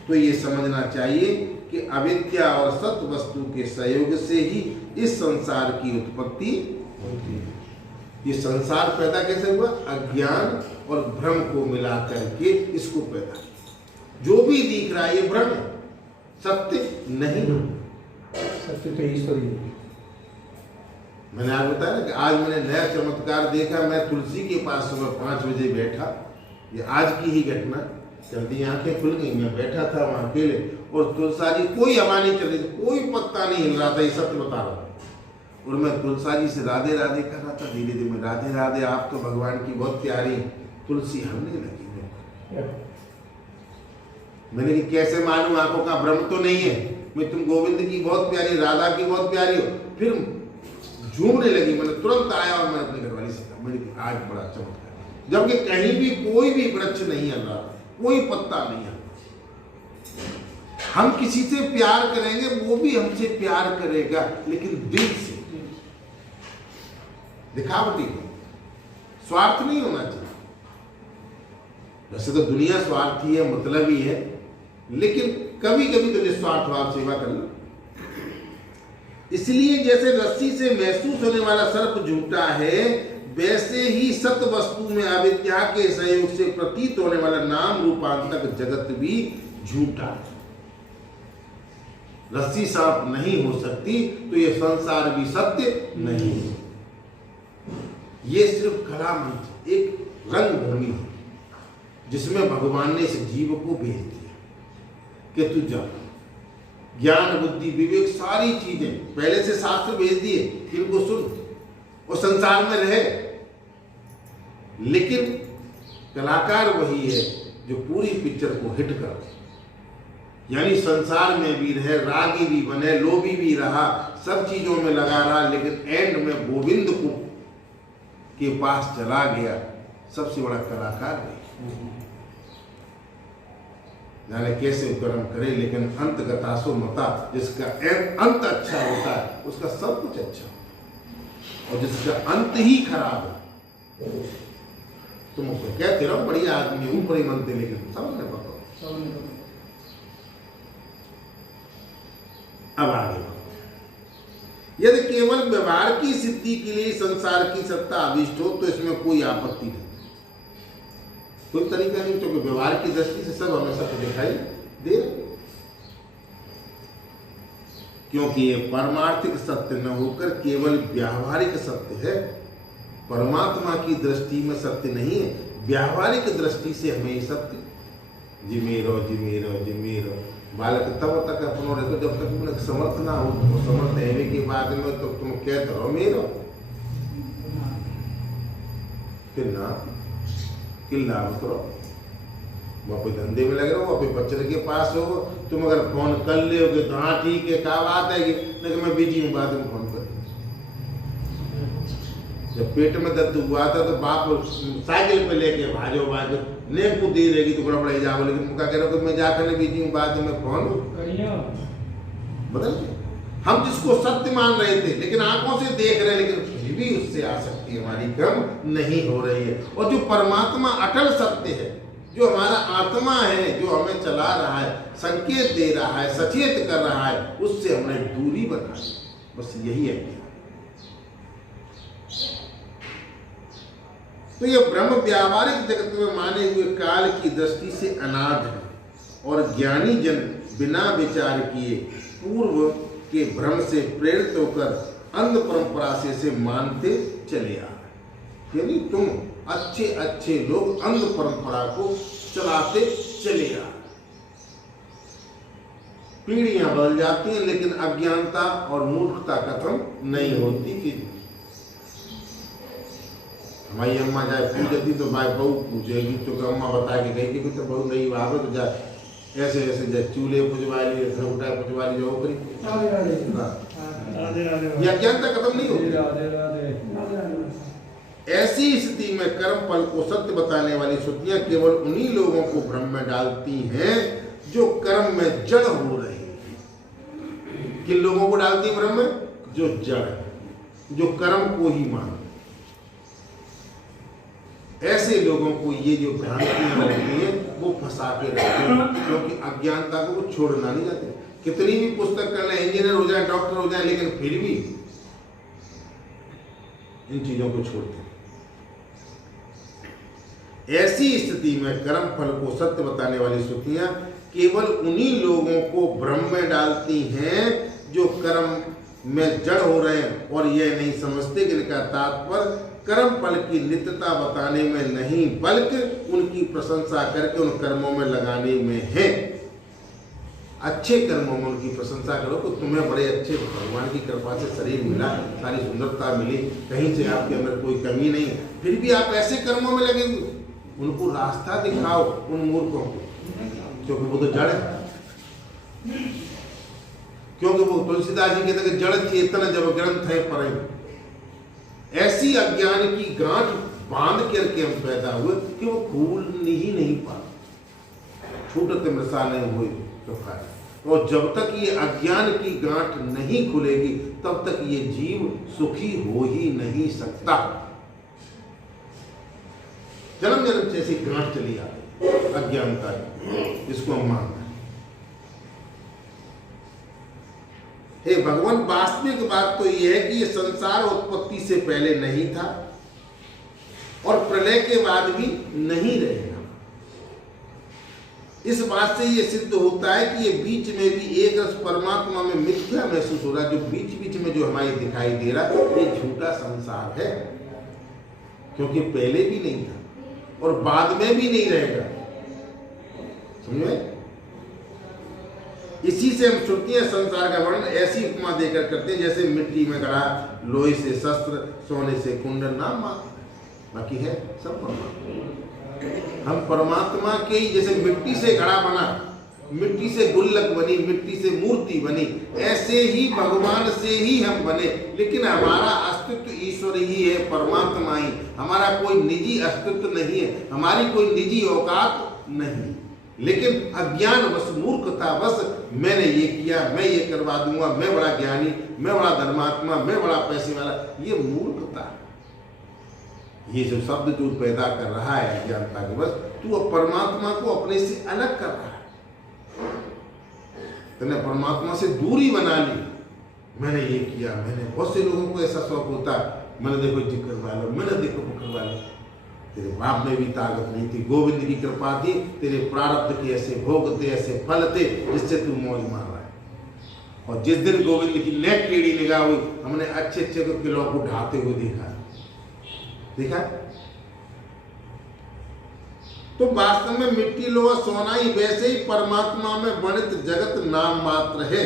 तो ये समझना चाहिए कि अविद्या और सत वस्तु के सहयोग से ही इस संसार की उत्पत्ति होती है। ये संसार पैदा कैसे हुआ? अज्ञान और भ्रम को मिला करके इसको पैदा किया। जो भी दिख रहा है ये भ्रम है, सत्य नहीं। सत्य तो ईश्वर ही है। मैंने आपको बताया ना कि आज मैंने नया चमत्कार देखा। मैं तुलसी के पास सुबह 5 बजे बैठा, ये आज की ही घटना, जल्दी आंखें खुल गई। मैं बैठा था वहां अकेले और तुलसा जी, कोई हवा नहीं चल रही थी, कोई पत्ता नहीं हिल रहा था, ये सत्य बता रहा हूँ। और मैं तुलसा जी से राधे राधे कर रहा था, धीरे धीरे में राधे राधे, आप तो भगवान की बहुत प्यारी। तुलसी हलने लगी। मैंने कि कैसे मालूम? आंखों का भ्रम तो नहीं है, मैं तुम गोविंद की बहुत प्यारी, राधा की बहुत प्यारी हो। फिर झूमने लगी। मैंने तुरंत आया और मैंने अपनी घरवाली से कहा, मैंने आज बड़ा चमत्कार, जबकि कहीं भी कोई भी वृक्ष नहीं हल रहा, कोई पत्ता नहीं है। हम किसी से प्यार करेंगे, वो भी हमसे प्यार करेगा, लेकिन दिल से, दिखावटी को। स्वार्थ नहीं होना चाहिए। वैसे तो दुनिया स्वार्थी है, मतलबी है, लेकिन कभी कभी तो निस्वार्थ भाव सेवा कर लो। इसलिए जैसे रस्सी से महसूस होने वाला सर्प झूठा है, वैसे ही सत वस्तु में अविद्या के सहयोग से प्रतीत होने वाला नाम रूपांतक जगत भी झूठा है। रस्सी सांप नहीं हो सकती तो ये संसार भी सत्य नहीं है। ये सिर्फ कला मंच, एक रंग भूमि है जिसमें भगवान ने इस जीव को भेज दिया कि तू जा। ज्ञान बुद्धि विवेक सारी चीजें पहले से शास्त्र भेज दिए, इनको सुन और संसार में रहे। लेकिन कलाकार वही है जो पूरी पिक्चर को हिट कर दे, यानी संसार में भी रहे, रागी भी बने, लोभी भी रहा, सब चीजों में लगा रहा, लेकिन एंड में गोविंद को के पास चला गया। सबसे बड़ा कलाकार है। जाने कैसे कर्म करे, लेकिन अंत गतासो मता, जिसका अंत अच्छा होता है उसका सब कुछ अच्छा होता है, और जिसका अंत ही खराब है तुम उसको कहते रहो बढ़िया आदमी, ऊपर ही मनते, लेकिन सबने पता। अब आगे यदि केवल व्यवहार की सिद्धि के लिए संसार की सत्ता अभिष्ट हो तो इसमें कोई आपत्ति नहीं, कोई तरीका नहीं, क्योंकि व्यवहार की दृष्टि से सब हमें सत्य दिखाई दे, क्योंकि ये परमार्थिक सत्य न होकर केवल व्यावहारिक सत्य है। परमात्मा की दृष्टि में सत्य नहीं है, व्यावहारिक दृष्टि से हमें ये सत्य जिमी रहो बालक तब तक अपनो रहे जब तक तुमने समर्थ ना हो, तो समर्थ होने के बाद में तो तुम कहते रहो मेरो फिर ना किल्ला करो, वहाँ पे धंधे में लगे रहो, वहाँ पे बच्चे के पास हो, तुम अगर फोन कर लोगे तो हाँ ठीक है क्या बात है, लेकिन मैं बिजी हूँ बाद में फोन कर। जब पेट में दर्द हुआ था तो बाप साइकिल पे लेके भाजो नेक दे रहेगी तो बड़ा बड़ा जाओ, लेकिन मुका कह रहा कि मैं जाकर बिजी हूँ बाद में फोन बदल गया। हम जिसको सत्य मान रहे थे लेकिन आंखों से देख रहे हैं, लेकिन फिर भी उससे आसक्ति हमारी कम नहीं हो रही है। और जो परमात्मा अटल सत्य है, जो हमारा आत्मा है, जो हमें चला रहा है, संकेत दे रहा है, सचेत कर रहा है, उससे हमने दूरी बनाई, बस यही है। तो ये ब्रह्म व्यावहारिक जगत में माने हुए काल की दृष्टि से अनाद है और ज्ञानी जन बिना विचार किए पूर्व के भ्रम से प्रेरित होकर अंध परंपरा से मानते चले आ रहे। यानी तुम अच्छे अच्छे लोग अंध परंपरा को चलाते चले आ रहे। पीढ़ियां बदल जाती हैं लेकिन अज्ञानता और मूर्खता खत्म नहीं होती। कि हमारी अम्मा जाए पूजती तो भाई बहू पूजेगी, तो अम्मा बता के गई कि तो बहू नहीं आवे तो जा ऐसे ऐसे जा चूल्हे पुजवा लिए, घंटा पुजवा लिए, जो करी ये अज्ञानता खत्म नहीं होती। ऐसी स्थिति में कर्म फल को सत्य बताने वाली श्रुतियां केवल उन्हीं लोगों को भ्रम में डालती हैं जो कर्म में जड़ हो रहे हैं। किन लोगों को डालती है भ्रम में? जो जड़ है, जो कर्म को ही मानते। ऐसे लोगों को ये जो भ्रांतियां होती हैं वो फंसा के रखते हैं, क्योंकि अज्ञानता को वो छोड़ना नहीं चाहते। कितनी भी पुस्तक कर ले, इंजीनियर हो जाए, डॉक्टर हो जाए, लेकिन फिर भी इन चीजों को छोड़ते हैं। ऐसी स्थिति में कर्म फल को सत्य बताने वाली श्रुतियां केवल उन्हीं लोगों को भ्रम में डालती हैं जो कर्म में जड़ हो रहे हैं और यह नहीं समझते कि इनका तात्पर्य कर्म फल की नित्यता बताने में नहीं बल्कि उनकी प्रशंसा करके उन कर्मों में लगाने में है। अच्छे कर्मों में उनकी प्रशंसा करो तो तुम्हें बड़े अच्छे भगवान की कृपा से शरीर मिला, सारी सुंदरता मिली, कहीं से आपके अंदर कोई कमी नहीं, फिर भी आप ऐसे कर्मों में लगे हुए। उनको रास्ता दिखाओ उन मूर्खों को, क्योंकि वो तो जड़ है। क्योंकि वो तुलसीदास जी कहते हैं जड़ चेतन जब ग्रंथ है पर ऐसी अज्ञान की गांठ बांध करके हम पैदा हुए कि वो खोल ही नहीं पाते। छूटते मृषा नहीं हुई तो फायदा। और जब तक ये अज्ञान की गांठ नहीं खुलेगी तब तक ये जीव सुखी हो ही नहीं सकता। जन्म जन्म से ऐसी गांठ चली आ रही अज्ञानता, इसको हम मानते हैं। हे भगवान, वास्तविक बात तो यह है कि ये संसार उत्पत्ति से पहले नहीं था और प्रलय के बाद भी नहीं रहेगा। इस बात से ये सिद्ध होता है कि ये बीच में भी एक रस परमात्मा में मिथ्या महसूस हो रहा है। जो बीच बीच में जो हमारी दिखाई दे रहा है ये झूठा संसार है, क्योंकि पहले भी नहीं था और बाद में भी नहीं रहेगा। समझे? इसी से हम श्रुतियां संसार का वर्णन ऐसी उपमा देकर करते हैं जैसे मिट्टी में गढ़ा, लोहे से शस्त्र, सोने से कुंडल, नाम बाकी है सब परमात्मा। हम परमात्मा के ही जैसे मिट्टी से घड़ा बना, मिट्टी से गुल्लक बनी, मिट्टी से मूर्ति बनी, ऐसे ही भगवान से ही हम बने। लेकिन हमारा अस्तित्व ईश्वर ही है, परमात्मा ही। हमारा कोई निजी अस्तित्व नहीं है, हमारी कोई निजी औकात नहीं। लेकिन अज्ञान बस, मूर्खता बस, मैंने ये किया, मैं ये करवा दूंगा, मैं बड़ा ज्ञानी, मैं बड़ा धर्मात्मा, मैं बड़ा पैसे वाला, ये मूर्खता। ये जो शब्द जो पैदा कर रहा है अज्ञानता के, बस तू परमात्मा को अपने से अलग कर रहा है। तूने परमात्मा से दूरी बना ली। मैंने ये किया, मैंने, बहुत से लोगों को ऐसा शौक होता, मैंने देखो ये करवा लो, मैंने देखो वो करवा लो। तेरे बाप में भी ताकत नहीं थी, गोविंद की कृपा थी, तेरे प्रारब्ध के ऐसे भोग थे, ऐसे फल थे जिससे तू मौज मार रहा है। और जिस दिन गोविंद की नेक टेढ़ी निगाह हुई, हमने अच्छे अच्छे को किलों को ढाते हुए देखा। तो वास्तव में मिट्टी लोहा सोना ही, वैसे ही परमात्मा में वर्णित जगत नाम मात्र है,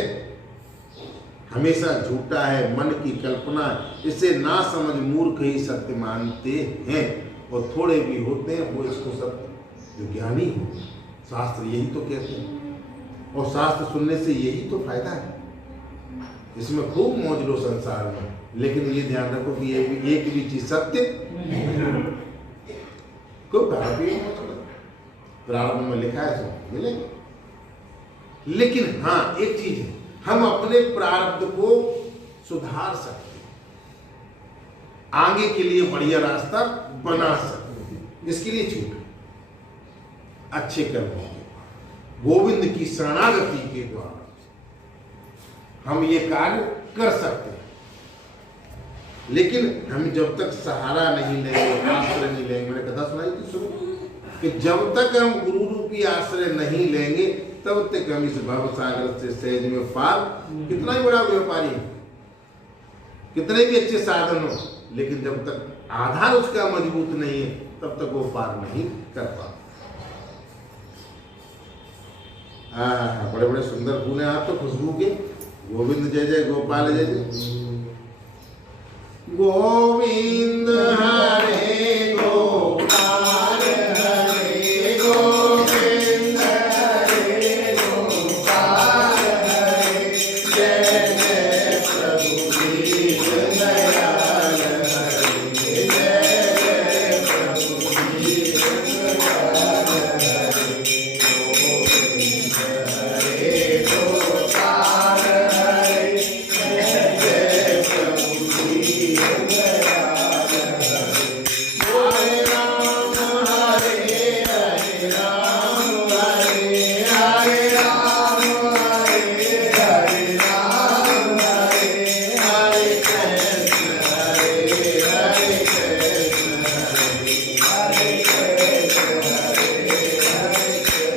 हमेशा झूठा है, मन की कल्पना है। इसे ना समझ मूर्ख ही सत्य मानते हैं, और थोड़े भी होते हैं वो इसको सत्य, जो ज्ञानी हो। शास्त्र यही तो कहते हैं, और शास्त्र सुनने से यही तो फायदा है। इसमें खूब मौज लो संसार में, लेकिन ये ध्यान रखो कि ये एक भी चीज सत्य को प्रारंभ में लिखा है तो मिलेगा। लेकिन हाँ, एक चीज है, हम अपने प्रारब्ध को सुधार सकते हैं, आगे के लिए बढ़िया रास्ता बना सकते हैं। इसके लिए छूट अच्छे कर्मों के, गोविंद की शरणागति के द्वारा हम ये कार्य कर सकते हैं। लेकिन हम जब तक सहारा नहीं लेंगे, आश्रय नहीं लेंगे, मैंने कथा सुनाई थी शुरू कि जब तक हम गुरु रूपी आश्रय नहीं लेंगे तब तक हम इस भव सागर से सहज में पार, कितना ही बड़ा व्यापारी, कितने भी अच्छे साधन हो, लेकिन जब तक आधार उसका मजबूत नहीं है तब तक वो पार नहीं कर पाता। बड़े बड़े सुंदर फूल हैं आप तो खुशबू के। गोविंद जय जय, गोपाल जय जय। गोविंद हरे गोपाल हरे गोविंद हरे गोपाल हरे, जय जय प्रभु दीन दयाल हरे, जय जय प्रभु दीन दयाल हरे, गोविंद हरे गोपाल हरे, जय जय प्रभु दीन दयाल हरे। हरे राम हरे राम, हरे राम हरे राम, हरे कृष्ण हरे कृष्ण, हरे कृष्ण हरे कृष्ण,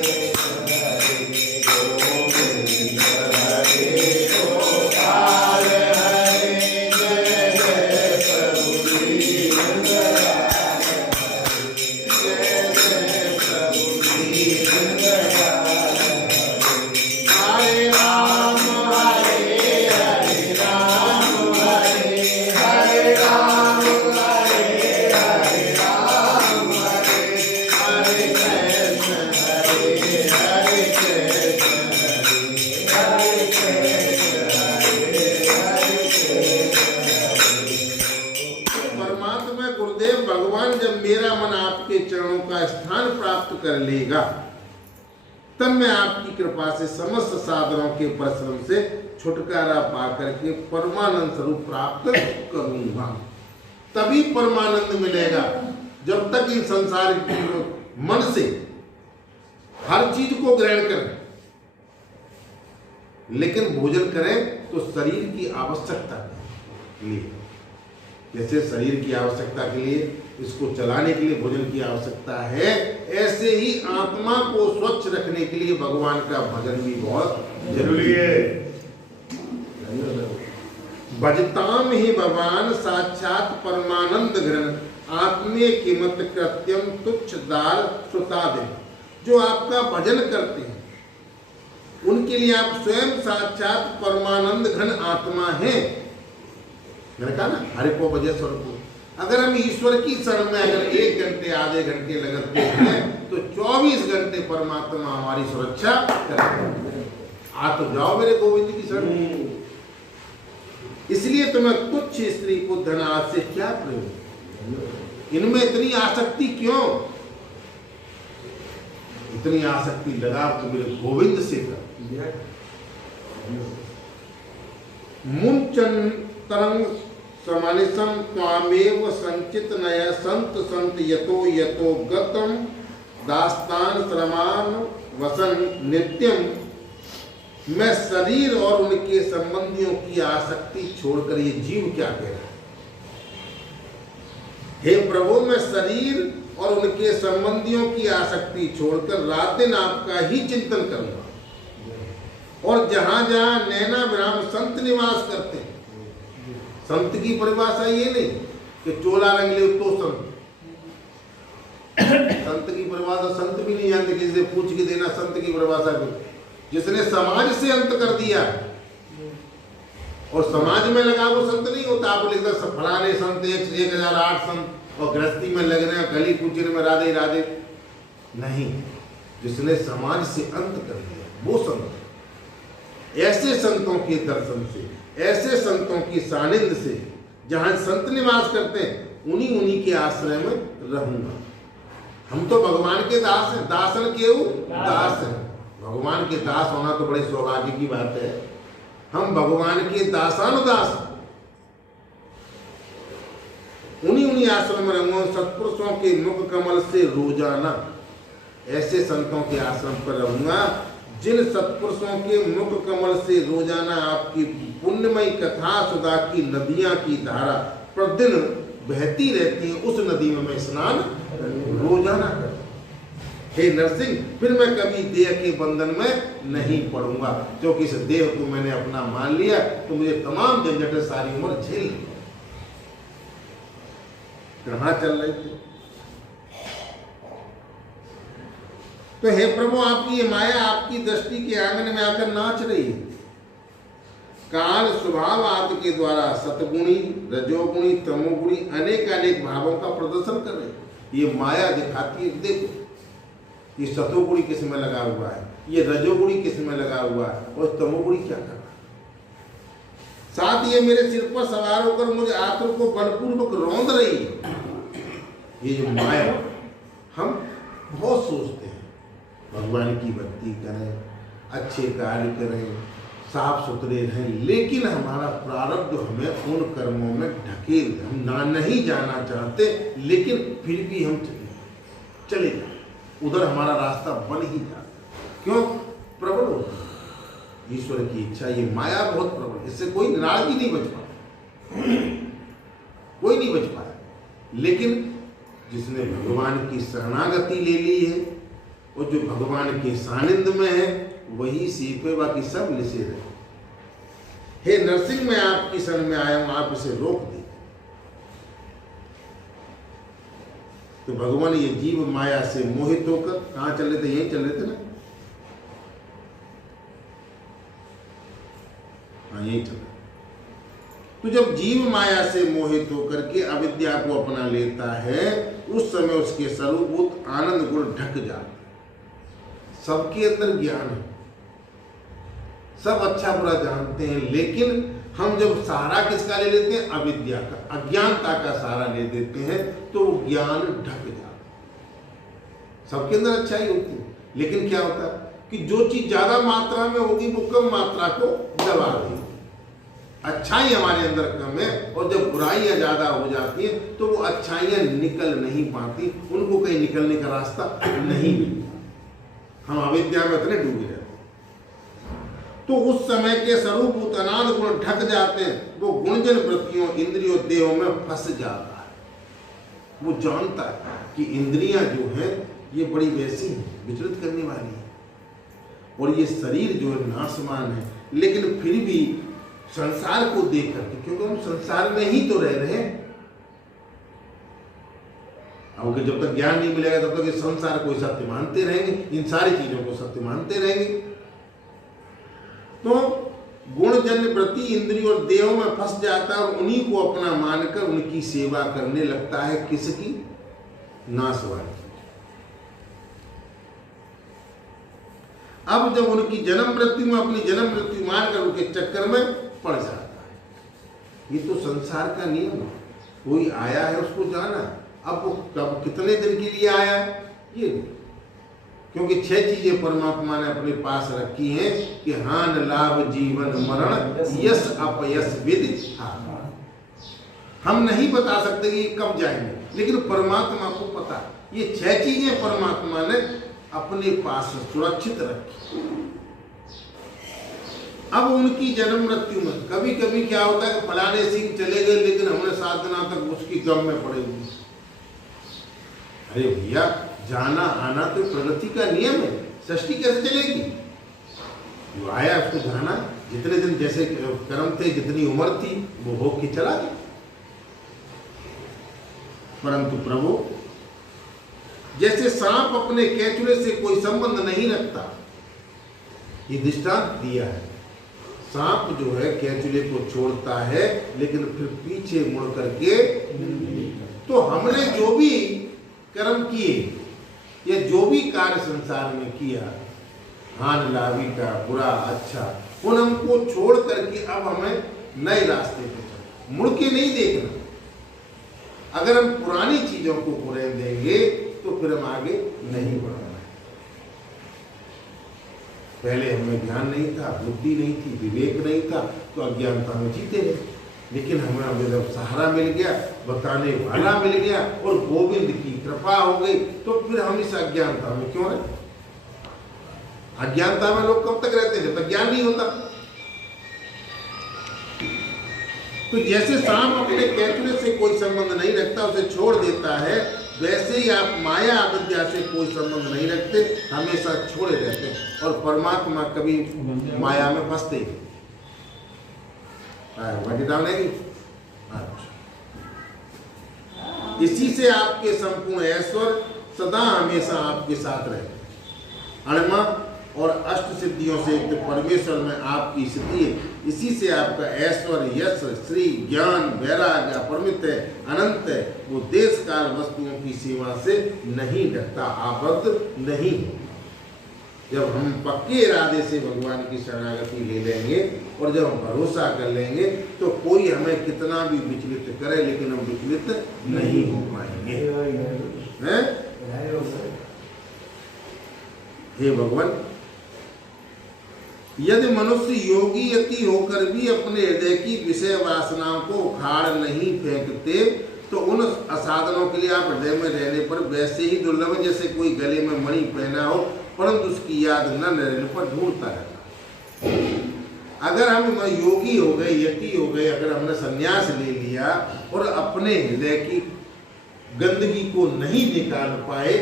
गोविंद हरे गोपाल हरे, जय जय प्रभु दीन दयाल हरे, जय जय प्रभु दीन दयाल हरे। हरे राम हरे राम, हरे राम हरे कृष्ण हरे कृष्ण, हरे कृष्ण हरे कृष्ण। परमात्मा गुरुदेव भगवान जब मेरा मन आपके चरणों का स्थान प्राप्त कर लेगा तब मैं आपकी कृपा से समस्त साधनों के परिश्रम से छुटकारा पा करके परमानंद स्वरूप प्राप्त करूंगा। तभी परमानंद मिलेगा। जब तक इन संसार के लोग मन से हर चीज को ग्रहण करें, लेकिन भोजन करें तो शरीर की आवश्यकता के लिए, जैसे शरीर की आवश्यकता के लिए, इसको चलाने के लिए भोजन की आवश्यकता है, ऐसे ही आत्मा को स्वच्छ रखने के लिए भगवान का भजन भी बहुत जरूरी है। भजताम ही भगवान साक्षात परमानंद घन, आत्मे किमत कृत्यम तुच्छ दार श्रुतादि। जो आपका भजन करते हैं उनके लिए आप स्वयं साक्षात परमानंद घन आत्मा हैं। मैंने कहा ना, हरि को भजे स्वर को। अगर हम ईश्वर की शरण में अगर 1 घंटे आधे घंटे लगते हैं तो 24 घंटे परमात्मा हमारी सुरक्षा करेंगे। आ तो जाओ मेरे गोविंद की शरण। इसलिए तुम्हें तुच्छ स्त्री को धन आज से क्या प्रयोग, इनमें इतनी आसक्ति क्यों? इतनी आसक्ति लगा तो मेरे गोविंद से कर। मुंचन तरंग समानिसम त्वामेव संचित नय संत संत यतो यतो गतम दास्तान श्रमान वसन नित्यम। मैं शरीर और उनके संबंधियों की आसक्ति छोड़कर, ये जीव क्या कह रहा है, हे प्रभु मैं शरीर और उनके संबंधियों की आसक्ति छोड़कर रात दिन आपका ही चिंतन करूंगा। और जहां जहां नैना विराम संत निवास करते हैं, संत की परिभाषा ये नहीं कि चोला रंग ले तो संत, संत की परिभाषा संत भी नहीं जानते, किसी से पूछ के देना संत की परिभाषा को। जिसने समाज से अंत कर दिया और समाज में लगा वो संत नहीं होता। आप लिखते फलाने संत 1008 संत और गृहस्थी में लग रहे हैं, गली पूछने में राधे राधे, नहीं। जिसने समाज से अंत कर दिया वो संत। ऐसे संतों के दर्शन से, ऐसे संतों की सानिध्य से, जहां संत निवास करते हैं, उन्हीं के आश्रय में रहूंगा। हम तो भगवान के दास हैं, दासन केहू दास हैं। भगवान के दास होना तो बड़े सौभाग्य की बात है। हम भगवान के दासानुदास, उन्हीं आश्रम में रहूंगा। सत्पुरुषों के मुख कमल से रोजाना, ऐसे संतों के आश्रम पर रहूंगा जिन सत्पुरुषों के मुख कमल से रोजाना आपकी पुण्यमयी कथा सुधा की नदियां की धारा प्रतिदिन बहती रहती है। उस नदी में मैं स्नान रोजाना करूं। हे नरसिंह, फिर मैं कभी देह के बंधन में नहीं पड़ूंगा, क्योंकि इस देह को मैंने अपना मान लिया तो मुझे तमाम झंझटें सारी उम्र झेल ली। कहाँ चल रहे थे? तो हे प्रभु, आपकी ये माया आपकी दृष्टि के आंगन में आकर नाच रही है। काल स्वभाव आदि के द्वारा सतगुणी, रजोगुणी, तमोगुणी अनेक भावों का प्रदर्शन कर रही है। ये माया दिखाती है, देखो ये सतोगुणी किस में लगा हुआ है, ये रजोगुणी किस में लगा हुआ है, और तमोगुणी क्या कर रहा है। साथ ये मेरे सिर पर सवार होकर मुझे आतुर को बलपूर्वक रौंद रही है। ये जो माया, हम बहुत सोचते हैं भगवान की भक्ति करें, अच्छे कार्य करें, साफ सुथरे रहें, लेकिन हमारा प्रारब्ध हमें उन कर्मों में ढकेल, हम नहीं जाना चाहते, लेकिन फिर भी हम चले जाते, उधर हमारा रास्ता बन ही जाता। क्यों? प्रबल होती है ईश्वर की इच्छा। ये माया बहुत प्रबल, इससे कोई नाराजगी नहीं बच पाया, कोई नहीं बच पाया। लेकिन जिसने भगवान की शरणागति ले ली है और जो भगवान के सानिध्य में है, वही सीप है, बाकी सब निषेध है। हे नरसिंह, मैं आपकी शरण में आया हूं, आप इसे रोक दे। तो भगवान ये जीव माया से मोहित होकर कहां चल रहे थे? यहीं चल रहे थे ना, हाँ यहीं चल रहे। तो जब जीव माया से मोहित होकर के अविद्या को अपना लेता है, उस समय उसके स्वरूपभूत आनंद गुण ढक जाता। सबके अंदर ज्ञान है, सब अच्छा बुरा जानते हैं, लेकिन हम जब सहारा किसका ले लेते हैं? अविद्या का, अज्ञानता का सहारा ले देते हैं, तो वो ज्ञान ढक जाता। सबके अंदर अच्छाई होती है, लेकिन क्या होता है कि जो चीज ज्यादा मात्रा में होगी वो कम मात्रा को दबा देगी। अच्छाई हमारे अंदर कम है, और जब बुराइयां ज्यादा हो जाती हैं तो वो अच्छाइयां निकल नहीं पाती, उनको कहीं निकलने का रास्ता नहीं मिलता। हम अविद्या में इतने डूबे रहते, तो उस समय के स्वरूप अनाद गुण ढक जाते हैं। वो गुणजन वृत्तियों, इंद्रियों, देहों में फंस जाता है। वो जानता है कि इंद्रियां जो हैं ये बड़ी वैसी हैं, विचलित करने वाली है, और ये शरीर जो है नाशवान है, लेकिन फिर भी संसार को देख करके, क्योंकि हम संसार में ही तो रह रहे हैं। अब जब तक ज्ञान नहीं मिलेगा तब तक इस संसार को सत्य मानते रहेंगे, इन सारी चीजों को सत्य मानते रहेंगे। तो गुणजन्य वृत्ति इंद्रिय और देहों में फंस जाता है, और उन्हीं को अपना मानकर उनकी सेवा करने लगता है। किसकी? नाशवान। अब जब उनकी जन्म मृत्यु में अपनी जन्म मृत्यु मानकर उनके चक्कर में पड़ जाता है। ये तो संसार का नियम है, कोई आया है उसको जाना। अब वो कब कितने दिन के लिए आया ये, क्योंकि 6 चीजें परमात्मा ने अपने पास रखी हैं कि हान लाभ जीवन मरण यश अपयश विधि। हम नहीं बता सकते कि कब जाएंगे, लेकिन परमात्मा को पता। ये 6 चीजें परमात्मा ने अपने पास सुरक्षित रखी। अब उनकी जन्म मृत्यु में कभी कभी क्या होता है कि फलाने सिंह चले गए, लेकिन हमने 7 दिनों तक उसकी गम में पड़े हुए। अरे भैया, जाना आना तो प्रगति का नियम है, सृष्टि कैसे चलेगी? जो आया उसको जाना, जितने दिन जैसे कर्म थे, जितनी उम्र थी, वो भोग के चला गया। परंतु प्रभु जैसे सांप अपने केंचुए से कोई संबंध नहीं रखता, ये दृष्टांत दिया है। सांप जो है केंचुए को छोड़ता है लेकिन फिर पीछे मुड़ करके, तो हमने जो भी कर्म किए या जो भी कार्य संसार में किया, हानि लाभी का, बुरा अच्छा, उन हमको छोड़ करके अब हमें नए रास्ते पे चलना, मुड़ के नहीं देखना। अगर हम पुरानी चीजों को बुरे देंगे तो फिर हम आगे नहीं बढ़ना। पहले हमें ज्ञान नहीं था, बुद्धि नहीं थी, विवेक नहीं था, तो अज्ञानता में जीते रहे। लेकिन हमें जब सहारा मिल गया, बताने वाला मिल गया और गोविंद की कृपा हो गई, तो फिर हम इस अज्ञानता में क्यों रहे? अज्ञानता में लोग कब तक रहते हैं? जब तक ज्ञान नहीं होता। तो जैसे सांप अपने केंचुए से कोई संबंध नहीं रखता, उसे छोड़ देता है, वैसे ही आप माया अविद्या से कोई संबंध नहीं रखते, हमेशा छोड़े रहते हैं। और परमात्मा कभी माया में फंसते ही नहीं। इसी से आपके संपूर्ण ऐश्वर्य सदा हमेशा आपके साथ रहे। अणमा और अष्ट सिद्धियों से युक्त परमेश्वर में आपकी स्थिति है। इसी से आपका ऐश्वर्य, यश, श्री, ज्ञान, वैराग्य अपरिमित है, अनंत है। वो देश काल वस्तुओं की सीमा से नहीं डरता, आबद्ध नहीं है। जब हम पक्के इरादे से भगवान की शरणागति ले लेंगे और जब हम भरोसा कर लेंगे, तो कोई हमें कितना भी विचलित करे, लेकिन हम विचलित नहीं हो पाएंगे। हैं? हे भगवान, यदि मनुष्य योगी यति होकर भी अपने हृदय की विषय वासनाओं को उखाड़ नहीं फेंकते, तो उन असाधनों के लिए आप हृदय में रहने पर वैसे ही दुर्लभ जैसे कोई गले में मणि पहना हो, परंतु उसकी याद न रहने पर ढूंढता रहता। अगर हम योगी हो गए, यति हो गए, अगर हमने संन्यास ले लिया और अपने हृदय की गंदगी को नहीं निकाल पाए,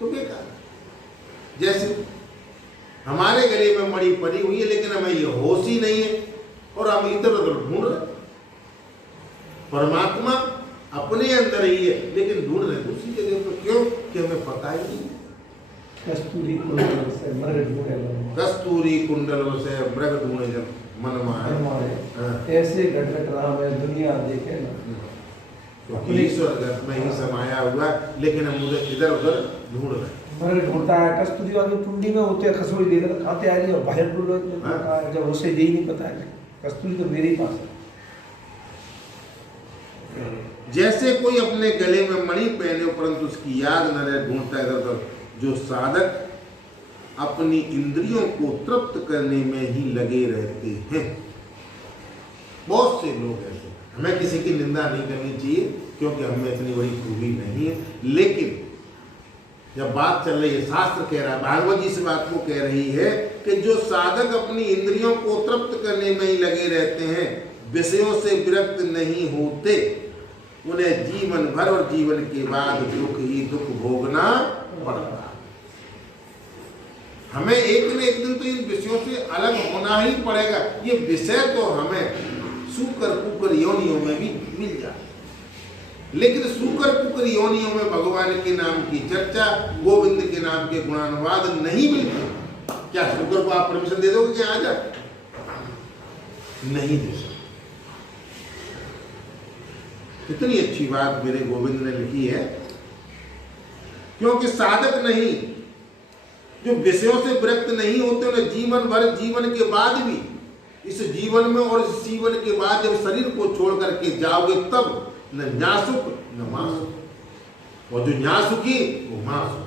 तो बेकार। जैसे हमारे गले में मणि पड़ी हुई है, लेकिन हमें ये होश ही नहीं है और हम इधर उधर ढूंढ रहे। परमात्मा अपने अंदर ही है, लेकिन ढूंढ रहे दूसरी जगह पर। क्यों? कि हमें पता ही नहीं। कस्तूरी कुंडल से मृग ढूंढे, कस्तूरी कुंडल से मृग ढूंढे जब मन मारे, ऐसे घट रहा है दुनिया देखे ना। तो ईश्वर घट में ही समाया हुआ, लेकिन हम उधर इधर उधर ढूंढ रहे। मृग ढूंढता है, कस्तूरी वाली टुंडी में होते हैं, खसोड़ी देकर खाते आ रही है और बाहर ढूंढ रहे हैं, जब उसे यही नहीं पता है कस्तूरी तो मेरे ही पास है। जैसे कोई अपने गले में मणि पहने हो परंतु उसकी याद न रहे, ढूंढता है इधर उधर। जो साधक अपनी इंद्रियों को तृप्त करने में ही लगे रहते हैं, बहुत से लोग ऐसे। हमें किसी की निंदा नहीं करनी चाहिए, क्योंकि हमें इतनी बड़ी खूबी नहीं है। लेकिन जब बात चल रही है, शास्त्र कह रहा है, भागवत जी से बात को कह रही है कि जो साधक अपनी इंद्रियों को तृप्त करने में ही लगे रहते हैं, विषयों से विरक्त नहीं होते, उन्हें जीवन भर और जीवन के बाद दुख ही दुख भोगना पड़ता। हमें एक न एक दिन तो इन विषयों से अलग होना ही पड़ेगा। ये विषय तो हमें सूकर कुकर योनियों में भी मिल जाए, लेकिन सूकर कुकर योनियों में भगवान के नाम की चर्चा, गोविंद के नाम के गुणानुवाद नहीं मिलता। क्या सूकर को आप परमिशन दे दोगे कि आ जा? नहीं दे सकते। कितनी अच्छी बात मेरे गोविंद ने लिखी है, क्योंकि साधक नहीं, जो विषयों से विरक्त नहीं होते, उन्हें जीवन भर, जीवन के बाद भी, इस जीवन में और इस जीवन के बाद जब शरीर को छोड़ करके जाओगे, तब न न्यासुक न मासुक। और जो न्यासुकी वो मासुक।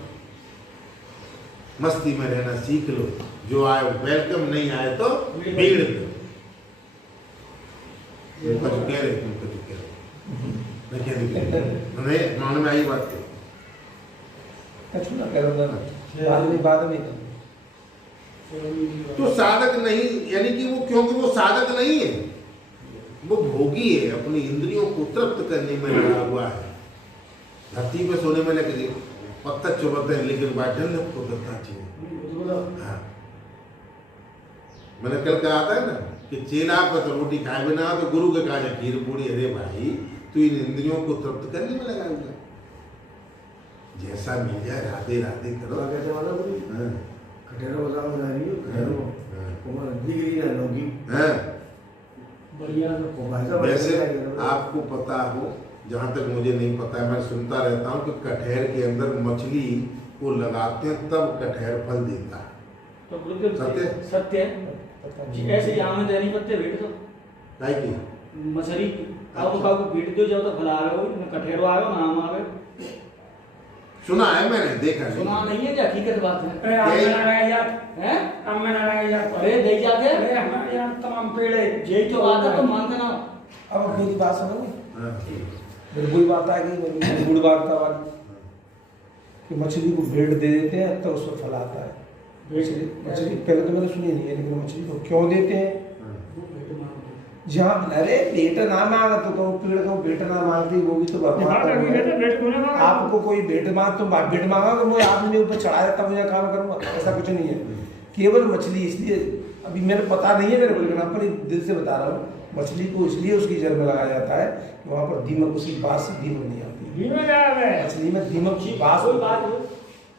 मस्ती में रहना सीख लो, जो आए वेलकम, नहीं आए तो भीड़ दो। तुमको जो कह रहे, तुमको जो कह रहे, मैं क्या नहीं मान में आई बात बाद में। तो साधक नहीं, यानी कि वो, क्योंकि वो साधक नहीं है, वो भोगी है, अपनी इंद्रियों को तृप्त करने में लगा हुआ है। धरती पे सोने में लगे पत्थर चुभते हैं, लेकिन बाटन को करता चाहिए। हाँ, मैंने कल कहा था ना कि चेला पर तो रोटी खाए बिना तो गुरु के कहा खीर पूरी। अरे भाई, तू इन इंद्रियों को तृप्त करने में लगा हुआ है। जैसा मिल जाए राधे राधे करो। कहते वाला हाँ, कठेरा बाजार में जा रही हो कठेरो वो डिग्री ना लोगी हाँ। बढ़िया तो भाषा वैसे आपको पता हो, जहाँ तक मुझे नहीं पता है, मैं सुनता रहता हूँ कि कटहर के अंदर मछली को लगाते हैं तब कटहर फल देता है। तो बिल्कुल सत्य? सत्य है जी। ऐसे यहाँ में देनी पत्ते भेट दो काहे की? मछली आपको काको भेट दो, जब तक फल आवे न कठेरो आवे ना आम आवे। सुना है मैंने, देखा नहीं। सुना नहीं है, क्या हकीकत बात है। अरे आप में ना यार हैं आप में ना यार अरे दे जाते अरे हमारे यहाँ तमाम पेड़ है यही तो बात है, तो मानते ना। अब मेरी बात सुनोगे? हाँ, मेरी बुरी बात आ गई, मेरी बुरी बात का बात कि मछली को भेंट दे देते हैं तो उसमें फल आता है। मछली मछली पहले तो मैंने सुनी नहीं है, लेकिन मछली को क्यों देते हैं? जहाँ अरे भेंट ना मांगा तो कहूँ पेड़ को भेंट ना मांगती, वो भी तो भगवान। आपको कोई भेंट मांग तो भेंट मांगा तो मैं आपने ऊपर चढ़ा देता, मुझे काम करूँगा, ऐसा कुछ नहीं है। केवल मछली इसलिए, अभी मेरे पता नहीं है मेरे को, लेकिन अपने दिल से बता रहा हूँ, मछली को इसलिए उसकी जड़ में लगाया जाता है कि वहाँ पर दीमक, उसकी बात से दीमक नहीं आती। मछली में दीमक की बात कोई बात हो,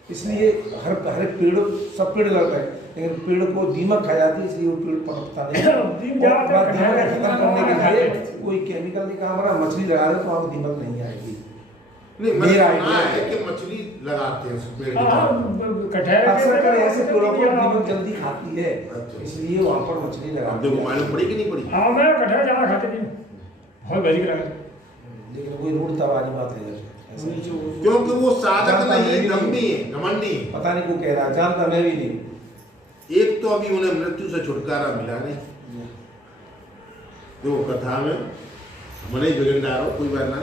इसलिए हर पेड़, सब पेड़ लगता है, लेकिन पेड़ को दीमक खा जाती है, इसलिए वो पेड़ पनपता नहीं। और दीमक खत्म करने के लिए कोई केमिकल नहीं काम रहा, मछली लगा दे तो आपको दीमक नहीं आएगी। नहीं, मैंने सुना है कि मछली लगाते हैं उस पेड़ के। अक्सर कर ऐसे पेड़ों को दीमक जल्दी खाती है, अच्छा। इसलिए वहाँ पर मछली आप लगाते देखो मालूम पड़ी कि नहीं पड़ी? हाँ मैं कठेरा ज़्यादा खाते नहीं, बहुत बड़ी लगा। लेकिन कोई रूढ़ता वाली बात है ऐसे। क्योंकि वो साधक नहीं, दम्भी है, घमंडी है। पता नहीं को कह रहा, जानता मैं भी नहीं। एक तो अभी उन्हें मृत्यु से छुटकारा मिला नहीं। तो कथा में हमने बिगड़ डालो, कोई बात ना,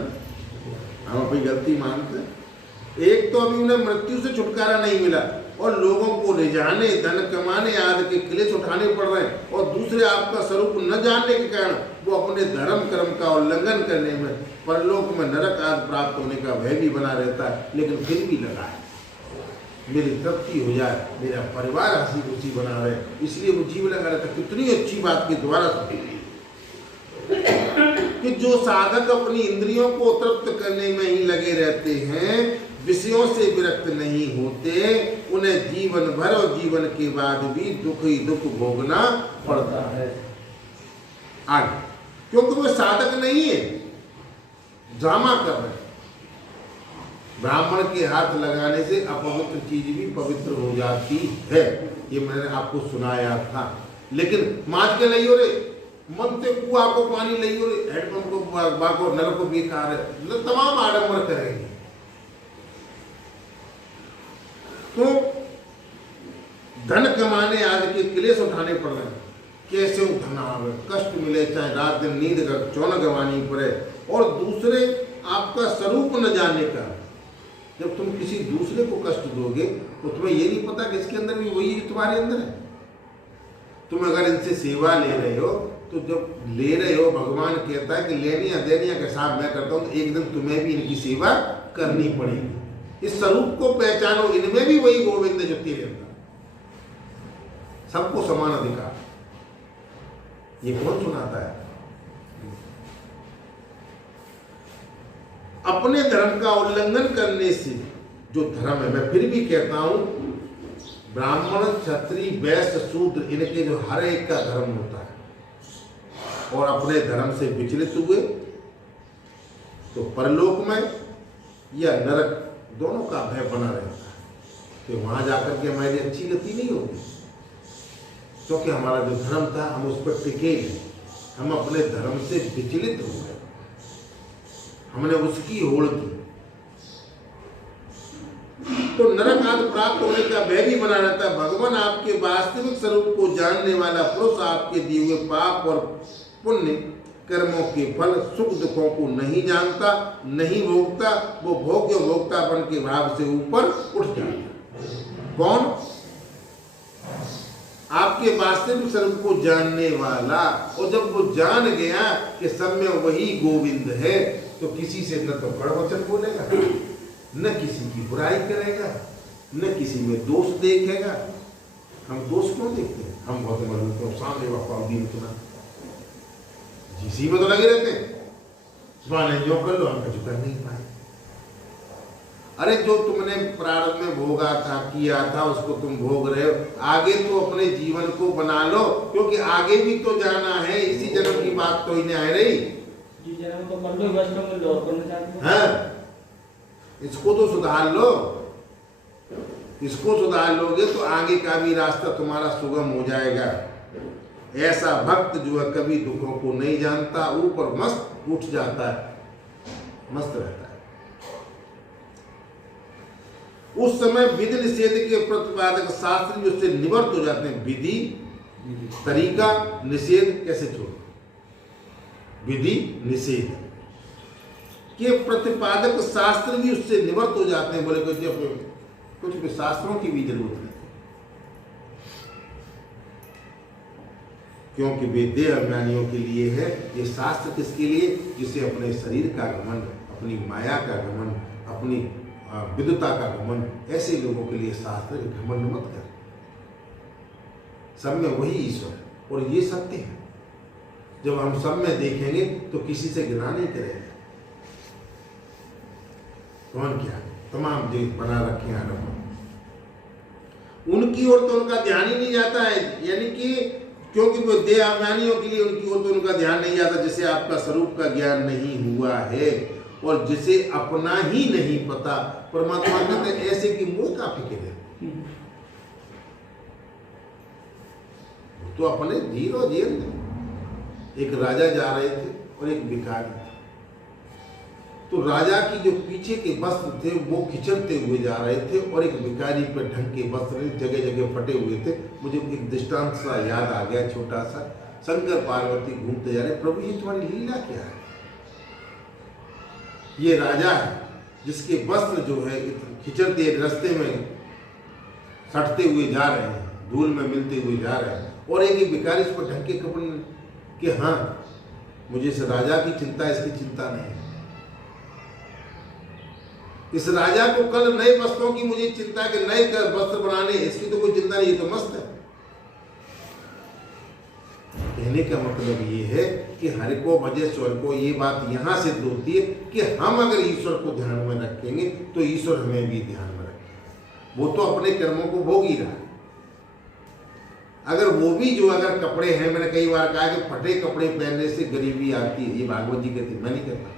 हम अपनी गलती मानते। एक तो अभी उन्हें मृत्यु से छुटकारा नहीं मिला और लोगों को रिझाने, धन कमाने आदि के क्लेश उठाने पड़ रहे हैं, और दूसरे आपका स्वरूप न जानने के कारण वो अपने धर्म कर्म का उल्लंघन करने में, परलोक में नरक आदि प्राप्त होने का भय भी बना रहता है। लेकिन फिर भी लगा है मेरी तृप्ति हो जाए, मेरा परिवार हंसी खुशी बना रहे, इसलिए वो जीव लगा रहता। कितनी अच्छी बात के द्वारा कि जो साधक अपनी इंद्रियों को तृप्त करने में ही लगे रहते हैं, विषयों से विरक्त नहीं होते, उन्हें जीवन भर और जीवन के बाद भी दुख ही दुख भोगना पड़ता है। आगे, क्योंकि वो साधक नहीं है, ड्रामा कर रहे हैं। ब्राह्मण के हाथ लगाने से अपवित्र चीज भी पवित्र हो जाती है, ये मैंने आपको सुनाया था। लेकिन माज के नहीं हो रहे, मन से कुआ को पानी नहीं हो रहे, हेडपंप को बाको नल को बेकार है, तमाम आडंबर करेंगे। तो धन कमाने आदि के क्लेश उठाने पड़ रहे हैं। कैसे धन आवे, कष्ट मिले, चाहे रात दिन नींद का चौन गंवानी पड़े, और दूसरे आपका स्वरूप न जानने का। जब तुम किसी दूसरे को कष्ट दोगे तो तुम्हें ये नहीं पता कि इसके अंदर भी वही तुम्हारे अंदर है। तुम अगर इनसे सेवा ले रहे हो तो जब ले रहे हो, भगवान कहता है कि लेनी या देनी का हिसाब मैं करता हूँ, तो एक दिन तुम्हें भी इनकी सेवा करनी पड़ेगी। इस स्वरूप को पहचानो, इनमें भी वही गोविंद जो तेरे अंदर, सबको समान अधिकार। ये कौन सुनाता है? अपने धर्म का उल्लंघन करने से जो धर्म है, मैं फिर भी कहता हूं, ब्राह्मण क्षत्रिय वैश्य शूद्र, इनके जो हर एक का धर्म होता है, और अपने धर्म से विचलित हुए तो परलोक में या नरक दोनों का भय बना रहता है कि वहां जाकर के हमारी अच्छी गति नहीं होगी। क्योंकि हमारा जो धर्म था हम उस पर टिके नहीं, हम अपने धर्म से विचलित हो गए, हमने उसकी होड़ की। तो नरक आदि प्राप्त होने का भय भी बना रहता है। भगवान आपके वास्तविक स्वरूप को जानने वाला पुरुष आपके दिए हुए पाप और पुण्य कर्मों के फल सुख दुखों को नहीं जानता, नहीं भोगता, वो भोग्य भोक्तापन के भाव से ऊपर उठ जाता। कौन? आपके वास्तविक स्वरूप को जानने वाला। और जब वो जान गया कि सब में वही गोविंद है, तो किसी से न तो बड़ वचन बोलेगा, न किसी की बुराई करेगा, न किसी में दोष देखेगा। हम दोष क्यों देखते हैं? हम बहुत मजबूत हैं, सामने वापा दिन सुना इसी में तो लगे रहते हैं, सुबह जो कर लो, हम कुछ कर नहीं पाए। अरे जो तुमने प्रारंभ में भोगा था, किया था, उसको तुम भोग रहे हो, आगे तो अपने जीवन को बना लो, क्योंकि आगे भी तो जाना है। इसी जन्म की बात तो इन्हें आ रही जी जन्म तो कर लो, वैष्णव में लौट करना चाहते हो। है। इसको तो सुधार लो, इसको सुधार लोगे तो आगे का भी रास्ता तुम्हारा सुगम हो जाएगा। ऐसा भक्त जो है कभी दुखों को नहीं जानता, ऊपर मस्त उठ जाता है, मस्त रहता है। उस समय विधि निषेध के प्रतिपादक शास्त्र भी उससे निवृत्त हो जाते हैं। विधि, तरीका, निषेध कैसे छोड़ो? विधि निषेध के प्रतिपादक शास्त्र भी उससे निवृत्त हो जाते हैं। बोले कुछ भी शास्त्रों की भी जरूरत नहीं, क्योंकि वे देह अज्ञानियों के लिए है। ये शास्त्र किसके लिए? जिसे अपने शरीर का घमंड, अपनी माया का घमंड, अपनी विद्वता का घमंड, ऐसे लोगों के लिए शास्त्र घमंड मत कर। सब में वही ईश्वर है और ये सत्य है। जब हम सब में देखेंगे तो किसी से घृणा नहीं करेंगे। कौन क्या तमाम देश बना रखे हैं आरोप, उनकी ओर तो उनका ध्यान ही नहीं जाता है। यानी कि क्योंकि वो देह अज्ञानियों के लिए उनकी ओर तो उनका ध्यान नहीं जाता, जिसे आपका स्वरूप का ज्ञान नहीं हुआ है और जिसे अपना ही नहीं पता। परमात्मा कहते हैं ऐसे की मुंह का फिक्र है, तो अपने जीरो जेल में एक राजा जा रहे थे और एक भिखारी था। तो राजा की जो पीछे के वस्त्र थे वो खिंचरते हुए जा रहे थे और एक भिखारी पर ढंग के वस्त्र जगह जगह फटे हुए थे। मुझे एक दृष्टांत सा याद आ गया छोटा सा। शंकर पार्वती घूमते जा रहे, प्रभु ये तुम्हारी लीला क्या है? ये राजा है जिसके वस्त्र जो है खिंचरते रास्ते में सटते हुए जा रहे हैं, धूल में मिलते हुए जा रहे हैं, और एक भिखारी इस पर ढंग के कपड़े कि हाँ मुझे इस राजा की चिंता, इसकी चिंता नहीं। इस राजा को कल नए वस्त्रों की मुझे चिंता है कि नए वस्त्र बनाने, इसकी तो कोई चिंता नहीं, ये तो मस्त है। कहने का मतलब ये है कि हरि को भजे स्वर को, ये बात यहां सिद्ध होती है कि हम अगर ईश्वर को ध्यान में रखेंगे तो ईश्वर हमें भी ध्यान में रखेगा। वो तो अपने कर्मों को भोग ही रहा है। अगर वो भी जो अगर कपड़े हैं, मैंने कई बार कहा कि फटे कपड़े पहनने से गरीबी आती है, ये भागवत जी कहते, मैं नहीं कहता।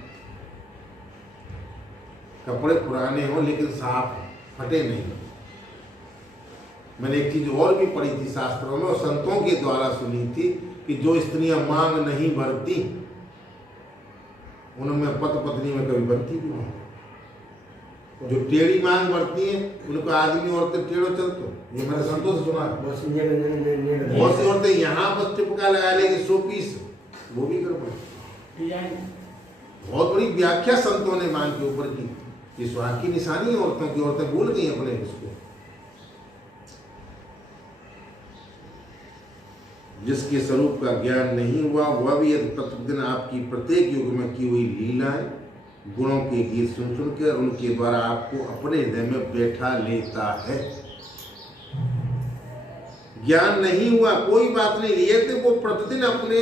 कपड़े पुराने हो लेकिन साफ हो, फटे नहीं हो। मैंने एक चीज और भी पढ़ी थी शास्त्रों में और संतों के द्वारा सुनी थी कि जो स्त्रियां मांग नहीं भरती उनमें पति पत्नी में कभी बनती भी नहीं। जो टेढ़ी मांग भरती हैं उनको आदमी औरतें टेढ़ो चलते, ये मैंने संतों से सुना। बहुत सी औरतें यहाँ बस टिपका लगा लेगी 100 पीस, वो भी कर पाए। बहुत बड़ी व्याख्या संतों ने मांग के ऊपर की। ये स्वार्थ की निशानी है औरतों की, औरतें भूल गई अपने उसको। जिसके स्वरूप का ज्ञान नहीं हुआ वह भी यदि प्रतिदिन आपकी प्रत्येक युग में की हुई लीलाएं, गुणों के गीत सुन सुनकर उनके द्वारा आपको अपने हृदय में बैठा लेता है। ज्ञान नहीं हुआ कोई बात नहीं, ये तो वो प्रतिदिन अपने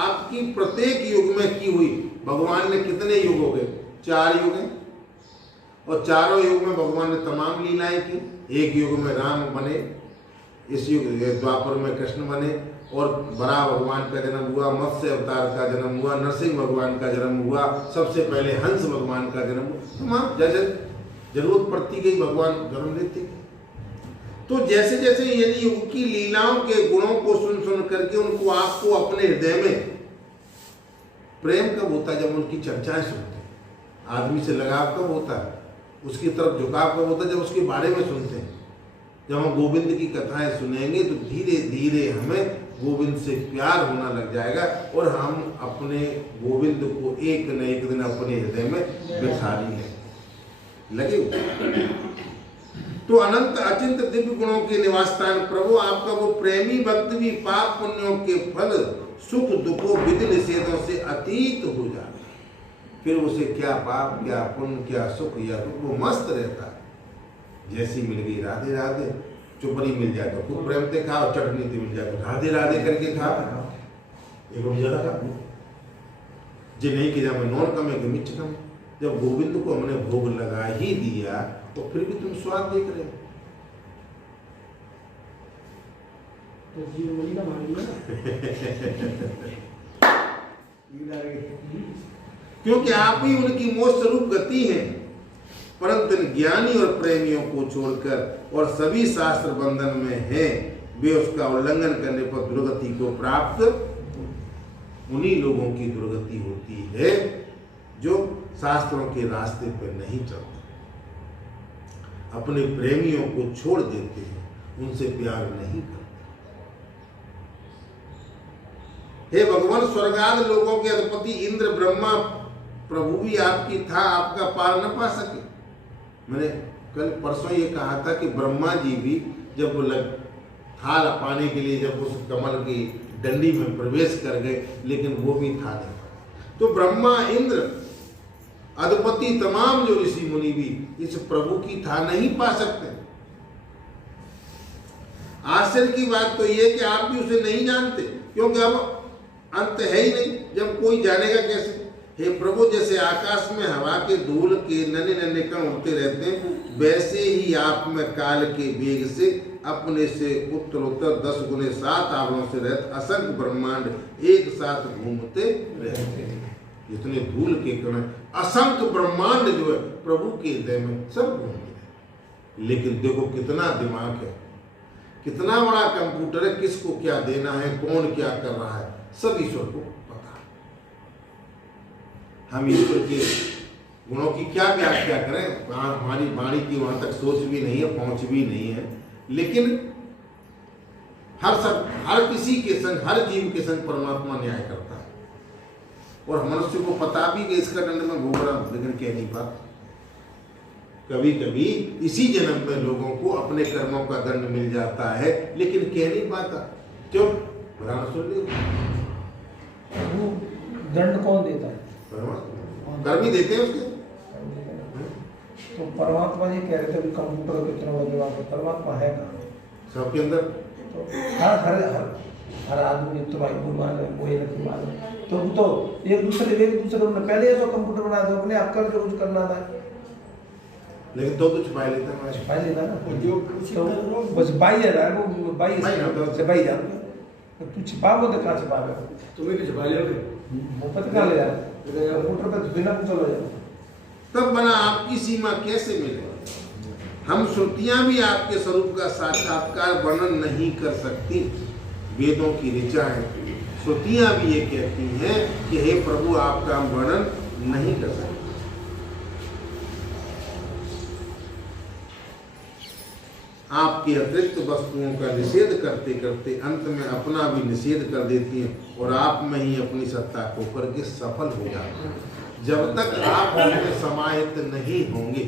आपकी प्रत्येक युग में की हुई, भगवान ने कितने युग हो गए? 4 युग हैं और चारों युग में भगवान ने तमाम लीलाएं की। एक युग में राम बने, इस युग द्वापर में कृष्ण बने, और बराह भगवान का जन्म हुआ, मत्स्य अवतार का जन्म हुआ, नरसिंह भगवान का जन्म हुआ, सबसे पहले हंस भगवान का जन्म हुआ। तमाम जैसे जरूरत पड़ती गई भगवान जन्म लेते गए। तो जैसे जैसे यदि युग की लीलाओं के गुणों को सुन सुन करके उनको आपको अपने हृदय में प्रेम कब होता है? जब उनकी चर्चाएं सुनते हैं। आदमी से लगाव कब होता है? उसकी तरफ झुकाव कब होता है? जब उसके बारे में सुनते हैं। जब हम गोविंद की कथाएं सुनेंगे तो धीरे धीरे हमें गोविंद से प्यार होना लग जाएगा और हम अपने गोविंद को एक न एक दिन अपने हृदय में बिठा लगे। तो अनंत अचिंत दिव्य गुणों के निवास स्थान प्रभु आपका वो प्रेमी भक्त भी पाप पुण्यों के फल सुख दुखों विधि निषेधों से अतीत हो जाए। फिर उसे क्या पाप क्या पुण्य क्या सुख या दुख, वो मस्त रहता है। जैसी मिल गई राधे राधे, चुपड़ी मिल जाए तो खूब प्रेम से खाओ, चटनी थी मिल जाए तो राधे राधे करके खाओ, एक ज्यादा खा। जे नहीं कि जब नॉन कमे कि मिर्च कमे, जब गोविंद को हमने भोग लगा ही दिया तो फिर भी तुम स्वाद देख रहे हो। तो जीव मुनि का मान लिया क्योंकि आप ही उनकी मोक्ष स्वरूप गति हैं। परंतु ज्ञानी और प्रेमियों को छोड़कर और सभी शास्त्र बंधन में हैं, वे उसका उल्लंघन करने पर दुर्गति को प्राप्त उन्हीं लोगों की दुर्गति होती है जो शास्त्रों के रास्ते पर नहीं चलते, अपने प्रेमियों को छोड़ देते हैं, उनसे प्यार नहीं करते। हे भगवान, स्वर्गाद लोगों के अधिपति इंद्र ब्रह्मा प्रभु भी आपकी था, आपका पार न पा सके। मैंने कल परसों ये कहा था कि ब्रह्मा जी भी जब थाल पाने के लिए जब उस कमल की डंडी में प्रवेश कर गए, लेकिन वो भी था नहीं। तो ब्रह्मा इंद्र अधिपति तमाम जो ऋषि मुनि भी इस प्रभु की था नहीं पा सकते। आश्चर्य की बात तो ये कि आप भी उसे नहीं जानते, क्योंकि अब अंत है ही नहीं, जब कोई जानेगा कैसे। हे प्रभु, जैसे आकाश में हवा के धूल के नन्हे नन्हे कण उड़ते रहते हैं, वैसे ही आप में काल के वेग से अपने से उत्तरोत्तर 10 गुने 7 आवरणों से रहते असंख्य ब्रह्मांड एक साथ घूमते रहते हैं। इतने धूल के कण असंख्य ब्रह्मांड जो है प्रभु के हृदय में सब घूमते हैं। लेकिन देखो कितना दिमाग है, कितना बड़ा कंप्यूटर है, किसको क्या देना है, कौन क्या कर रहा है, सब ईश्वर को पता है। हम ईश्वर के गुणों की क्या व्याख्या करें, हमारी वाणी की वहां तक सोच भी नहीं है, पहुंच भी नहीं है। लेकिन हर किसी के संग, हर जीव के संग परमात्मा न्याय करता है, और मनुष्य को पता भी कि इसका दंड में भोग रहा हूं, लेकिन कह नहीं पाता। कभी कभी इसी जन्म में लोगों को अपने कर्मों का दंड मिल जाता है, लेकिन कह नहीं पाता। क्यों? पुराण सुन लो, वो दंड कौन देता है? परमात्मा कर्म ही देते हैं उसके। तो परमात्मा जी कह रहे थे कि कंप्यूटर कितना बदलवा, परमात्मा है कहाँ? सबके अंदर तो हर आदमी तुम्हारी गुमान है, कोई नहीं मालूम। तो एक दूसरे उन्होंने पहले ऐसा कंप्यूटर बना दो, अपने आप कर जो कुछ करना था, लेकिन तो छुपा लेता है, छुपा लेता ना। जो तो बस बाई है ना, वो बाई से बाई जाते तू छिपा वो कहाँ छिपा रहे, तुम्हें भी छुपा लोगे, वो पता कहाँ ले जा कंप्यूटर पे बिना कुछ हो जाए। तब बना आपकी सीमा कैसे मिले? हम श्रुतियां भी आपके स्वरूप का साक्षात्कार वर्णन नहीं कर सकती। वेदों की ऋचा है, श्रुतियां भी ये कहती हैं कि हे प्रभु, आपका हम वर्णन नहीं कर सकते। आपके अतिरिक्त वस्तुओं का निषेध करते करते अंत में अपना भी निषेध कर देती हैं, और आप में ही अपनी सत्ता को करके सफल हो जाते हैं। जब तक आप उसमें समाहित नहीं होंगे,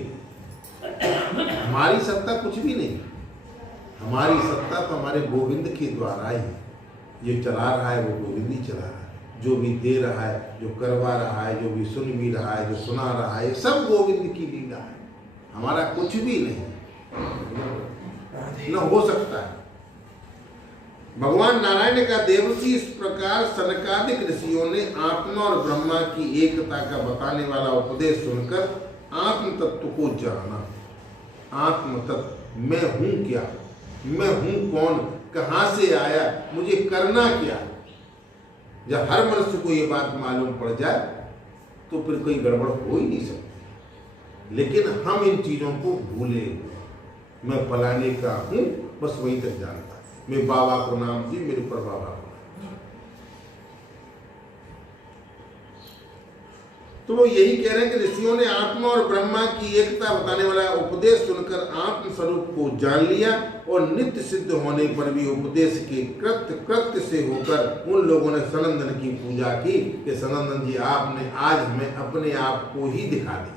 हमारी सत्ता कुछ भी नहीं। हमारी सत्ता तो हमारे गोविंद के द्वारा ही, ये चला रहा है वो गोविंद ही चला रहा है, जो भी दे रहा है, जो करवा रहा है, जो भी सुन भी रहा है, जो सुना रहा है, सब गोविंद की लीला है, हमारा कुछ भी नहीं न हो सकता है। भगवान नारायण ने कहा, देवसी इस प्रकार सनकादिक ऋषियों ने आत्मा और ब्रह्मा की एकता का बताने वाला उपदेश सुनकर आत्म तत्व को जाना। आत्म तत्व, मैं हूं क्या, मैं हूं कौन, कहां से आया, मुझे करना क्या। जब हर मनुष्य को ये बात मालूम पड़ जाए तो फिर कोई गड़बड़ हो ही नहीं सकती। लेकिन हम इन चीजों को भूले, मैं फलाने का हूं, बस वहीं तक जानता, मैं बाबा को नाम दी, मेरे ऊपर बाबा को नाम। तो वो यही कह रहे हैं कि ऋषियों ने आत्मा और ब्रह्मा की एकता बताने वाला उपदेश सुनकर आत्म स्वरूप को जान लिया, और नित्य सिद्ध होने पर भी उपदेश के कृत्य से होकर उन लोगों ने सनंदन की पूजा की कि सनंदन जी, आपने आज हमें अपने आप को ही दिखा दिया।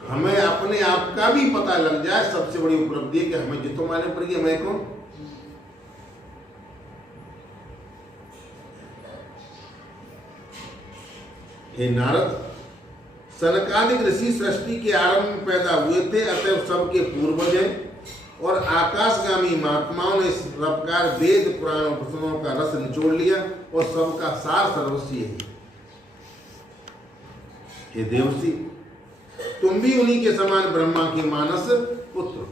हमें अपने आप का भी पता लग जाए, सबसे बड़ी उपलब्धि है कि हमें जितो मालूम पड़ गया मैं कौन। हे नारद, सनकादिक ऋषि सृष्टि के आरंभ में पैदा हुए थे, अतः सबके पूर्वज हैं, और आकाशगामी महात्माओं ने इस प्रकार वेद पुराण और पुराणों का रस निचोड़ लिया, और सबका सार सर्वस्व यही। हे देवसी, तुम भी उन्हीं के समान ब्रह्मा के मानस पुत्र,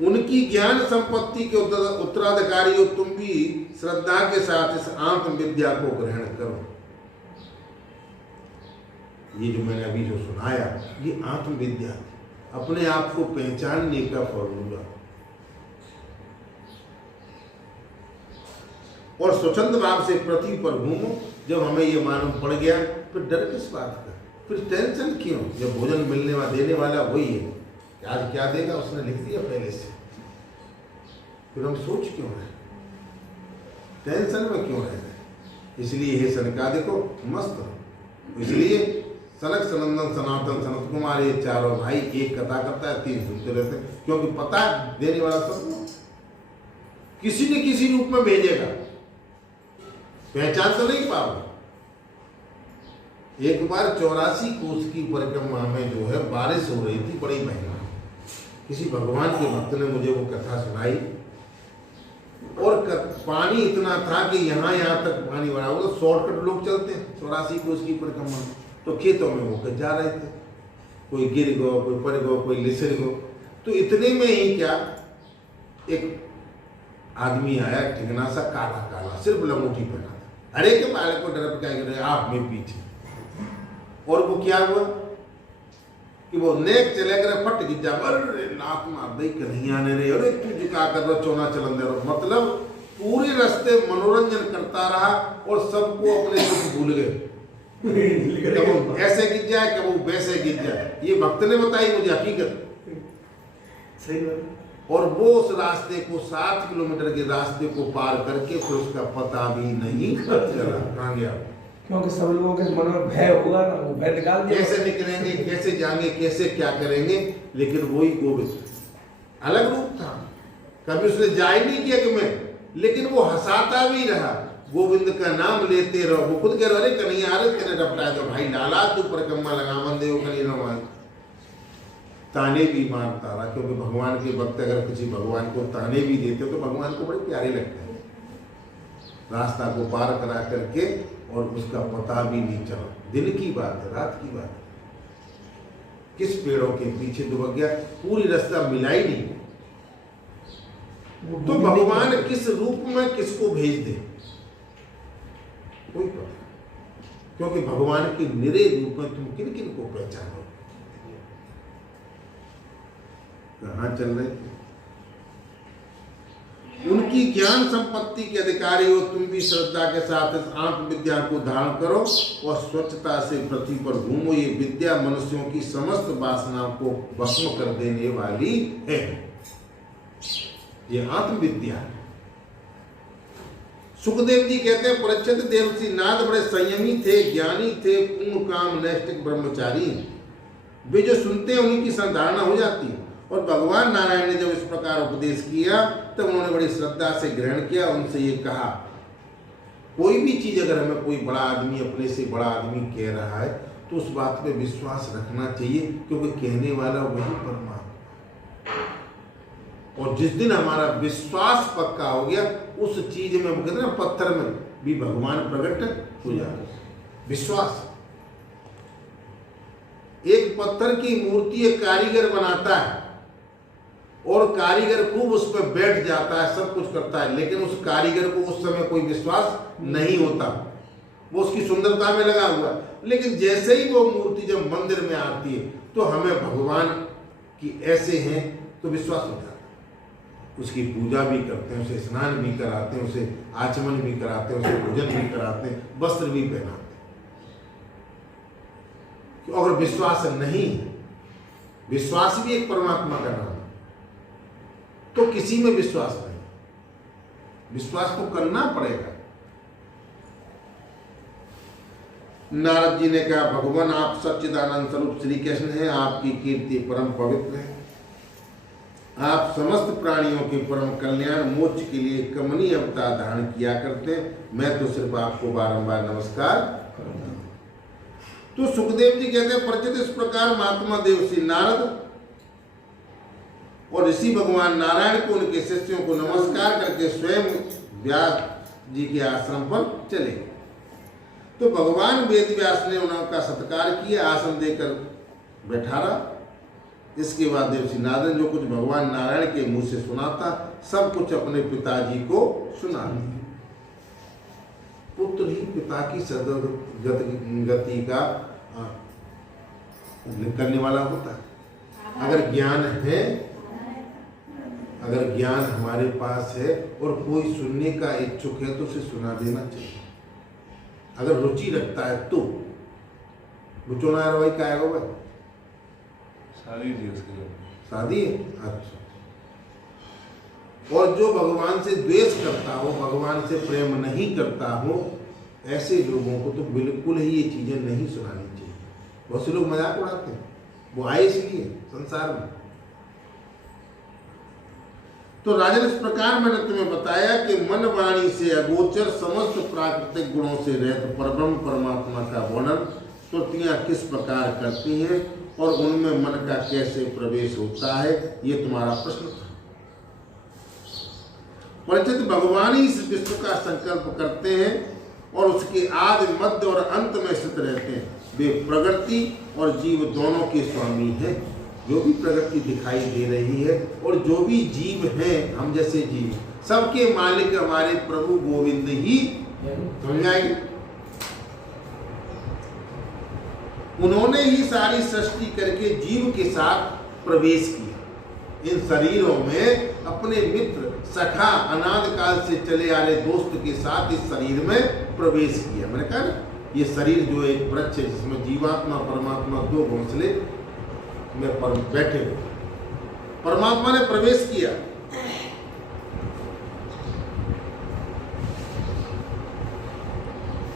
उनकी ज्ञान संपत्ति के उत्तराधिकारी हो। तुम भी श्रद्धा के साथ इस आत्म विद्या को ग्रहण करो। ये जो मैंने अभी जो सुनाया, ये आत्म विद्या, अपने आप को पहचानने का फॉर्मूला। और स्वच्छंद भाव से पृथ्वी पर घूमो। जब हमें ये मालूम पड़ गया, फिर डर किस बात का, फिर टेंशन क्यों? जब भोजन मिलने वाला देने वाला वही है, आज क्या देगा उसने लिख दिया पहले से, फिर हम सोच क्यों रहे, टेंशन में क्यों रहे? इसलिए हे सनकादिको मस्त रहो। इसलिए सनक, सनंदन, सनातन, सनत कुमार, ये चारों भाई एक कथा करता है, 3 सुनते रहते हैं, क्योंकि पता है देने वाला सब किसी न किसी रूप में भेजेगा, पहचान तो नहीं पाओगे। एक बार 84 कोस की परिक्रमा में जो है बारिश हो रही थी, बड़ी भयंकर। किसी भगवान के भक्त ने मुझे वो कथा सुनाई, और पानी इतना था कि यहाँ तक पानी भरा हुआ। तो शॉर्टकट लोग चलते हैं 84 कोस की परिक्रमा, तो खेतों में होकर जा रहे थे, कोई गिर गो, कोई पड़ गो, कोई लिसर गो। तो इतने में ही क्या, एक आदमी आया, ठिकना सा काला काला, सिर्फ लंगोटी पहना था। अरे के बालक को डर क्या गिरे आप में पीछे। और वो क्या हुआ कि वो नेक चले गए, फट गिर जा, अरे लात मार दे कन्हैया ने रे, अरे तू क्या कर रहा, चोना चलन दे रहा। मतलब पूरे रास्ते मनोरंजन करता रहा और सबको अपने दुख भूल गए। कब ऐसे गिर जाए, कब वो वैसे गिर जाए। ये भक्त ने बताई मुझे हकीकत, सही बात। और वो उस रास्ते को 7 किलोमीटर के रास्ते को पार करके फिर उसका पता भी नहीं चला कहाँ गया। क्योंकि सब लोगों के मन में भय होगा ना, वो भय निकाल दिया। कैसे निकलेंगे, कैसे जाएंगे, कैसे क्या करेंगे। लेकिन वही गोविंद अलग रूप था, कभी उसने जाय नहीं किया कि मैं, लेकिन वो हंसाता भी रहा। गोविंद का नाम लेते रहो। वो खुद कह रहे, अरे कन्हैया अरे तेने रपटाया तो भाई लाला तू परिक्रमा लगा मन दे कन्हैया। ताने भी मारता रहा, क्योंकि भगवान के भक्त अगर किसी भगवान को ताने भी देते तो भगवान को बड़े प्यारे लगते हैं। रास्ता को पार करा करके और उसका पता भी नहीं चला। दिन की बात है, रात की बात है, किस पेड़ों के पीछे दुबक गया, पूरी रास्ता मिला ही नहीं। तो भगवान किस रूप में किसको भेज दे कोई पता, क्योंकि भगवान के निरे रूप में तुम किन किन को पहचानो। कहाँ चल रहे थे? उनकी ज्ञान संपत्ति के अधिकारी हो। तुम भी श्रद्धा के साथ इस आत्म विद्या को धारण करो और स्वच्छता से पृथ्वी पर घूमो। ये विद्या मनुष्यों की समस्त वासनाओं को भस्म कर देने वाली है। ये आत्म विद्या। सुखदेव जी कहते हैं, परीक्षित देवसी नारद बड़े संयमी थे, ज्ञानी थे, पूर्ण काम नैष्ठिक ब्रह्मचारी। वे जो सुनते हैं उन्हीं की संधारणा हो जाती है। और भगवान नारायण ने जब इस प्रकार उपदेश किया तब उन्होंने बड़ी श्रद्धा से ग्रहण किया। उनसे ये कहा, कोई भी चीज अगर हमें कोई बड़ा आदमी अपने से बड़ा आदमी कह रहा है तो उस बात पे विश्वास रखना चाहिए, क्योंकि कहने वाला वही परमात्मा। और जिस दिन हमारा विश्वास पक्का हो गया, उस चीज में कहते हैं ना, पत्थर में भी भगवान प्रकट हो जाता। विश्वास। एक पत्थर की मूर्ति एक कारीगर बनाता है और कारीगर खूब उस पर बैठ जाता है, सब कुछ करता है, लेकिन उस कारीगर को उस समय कोई विश्वास नहीं होता। वो उसकी सुंदरता में लगा हुआ। लेकिन जैसे ही वो मूर्ति जब मंदिर में आती है तो हमें भगवान की ऐसे हैं तो विश्वास हो जाता है। उसकी पूजा भी करते हैं, उसे स्नान भी कराते हैं, उसे आचमन भी कराते हैं, उसे भोजन भी कराते हैं, वस्त्र भी पहनाते हैं। अगर विश्वास नहीं, विश्वास भी एक परमात्मा का नाम है, तो किसी में विश्वास नहीं। विश्वास तो करना पड़ेगा। नारद जी ने कहा, भगवान आप सच्चिदानंद स्वरूप श्री कृष्ण हैं, आपकी कीर्ति परम पवित्र है। आप समस्त प्राणियों के परम कल्याण मोक्ष के लिए कमनीय अवतार धारण किया करते हैं। मैं तो सिर्फ आपको बारंबार नमस्कार करता हूं। तो सुखदेव जी कहते हैं, परिचित इस प्रकार महात्मा देवर्षि नारद और ऋषि भगवान नारायण को उनके शिष्यों को नमस्कार करके स्वयं व्यास जी के आश्रम पर चले। तो भगवान वेद व्यास ने उनका सत्कार किया, आसन देकर बैठारा। इसके बाद देवर्षि नारद जो कुछ भगवान नारायण के मुंह से सुना था सब कुछ अपने पिताजी को सुना दिया। पुत्र ही पिता की सदगति का करने वाला होता है। अगर ज्ञान है, अगर ज्ञान हमारे पास है और कोई सुनने का इच्छुक है तो उसे सुना देना चाहिए। अगर रुचि रखता है तो बुचोना यार भाई क्या है भाई? शादी थी उसके लिए। शादी है? अच्छा। और जो भगवान से द्वेष करता हो, भगवान से प्रेम नहीं करता हो, ऐसे लोगों को तो बिल्कुल ही ये चीजें नहीं सुनानी चाहिए। बहुत से लोग मजाक उड़ाते हैं, वो आए इसलिए संसार में। तो राजन, इस प्रकार मैंने तुम्हें बताया कि मन वाणी से अगोचर समस्त प्राकृतिक गुणों से रहित परब्रह्म परमात्मा का वर्णन स्तुतियां किस प्रकार करती हैं और उनमें मन का कैसे प्रवेश होता है, ये तुम्हारा प्रश्न था। परिचित भगवान ही इस विश्व का संकल्प करते हैं और उसके आदि मध्य और अंत में स्थित रहते हैं। वे प्रकृति और जीव दोनों के स्वामी हैं। जो भी प्रकृति दिखाई दे रही है और जो भी जीव हैं, हम जैसे जीव, सबके मालिक हमारे प्रभु गोविंद ही। समझ आएगी? उन्होंने ही सारी सृष्टि करके जीव के साथ प्रवेश किया। इन शरीरों में अपने मित्र सखा अनाद काल से चले आ रहे दोस्त के साथ इस शरीर में प्रवेश किया। मैंने कहा ना, ये शरीर जो एक वृक्ष है जिसमें जीवात्मा परमात्मा दो घोंसले में बैठे हुए, परमात्मा ने प्रवेश किया।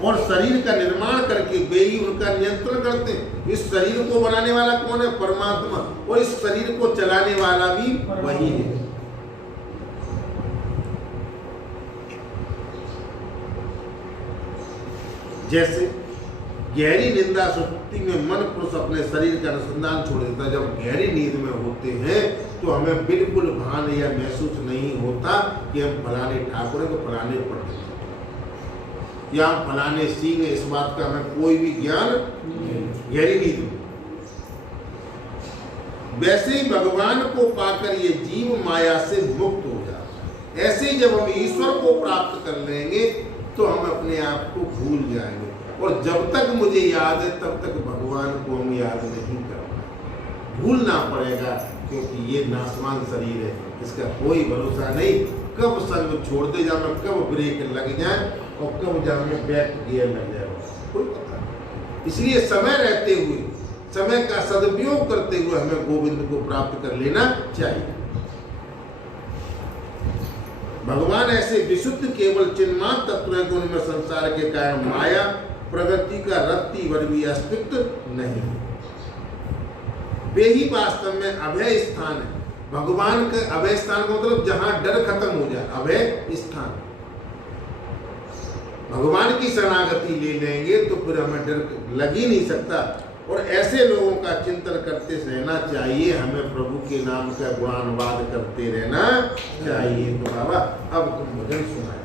और शरीर का निर्माण करके वे ही उनका नियंत्रण करते हैं। इस शरीर को बनाने वाला कौन है? परमात्मा। और इस शरीर को चलाने वाला भी वही है। जैसे गहरी निंदा सुसुप्ति में मन पुरुष अपने शरीर का अनुसंधान छोड़ देता है। जब गहरी नींद में होते हैं तो हमें बिल्कुल भान या महसूस नहीं होता कि हम फलाने ठाकुर को फलाने पढ़ते हैं या हम फलाने सिंह, इस बात का हमें कोई भी ज्ञान गहरी नींद में। वैसे ही भगवान को पाकर ये जीव माया से मुक्त हो जाता है। ऐसे ही जब हम ईश्वर को प्राप्त कर लेंगे तो हम अपने आप को भूल जाएंगे। और जब तक मुझे याद है तब तक भगवान को हम याद नहीं कर पाएंगे। भूलना पड़ेगा, क्योंकि ये नासवान शरीर है, इसका कोई भरोसा नहीं। कब संग छोड़ दे जाए, कब ब्रेक लग जाए और कब जाए बैक गियर लग जाए, कोई पता नहीं। इसलिए समय रहते हुए, समय का सदुपयोग करते हुए हमें गोविंद को प्राप्त कर लेना चाहिए। भगवान ऐसे विशुद्ध केवल चिन्मान तत्व हैं कि उनमें संसार के कारण माया प्रगति का रत्ती भर भी अस्तित्व नहीं। वे ही वास्तव में अभय स्थान है। भगवान के अभय स्थान का मतलब जहां डर खत्म हो जाए, अभय स्थान। भगवान की शरणागति ले लेंगे तो फिर हमें डर लग ही नहीं सकता। और ऐसे लोगों का चिंतन करते रहना चाहिए। हमें प्रभु के नाम का गुणानुवाद करते रहना चाहिए। तो बाबा अब तुम भजन सुनाए।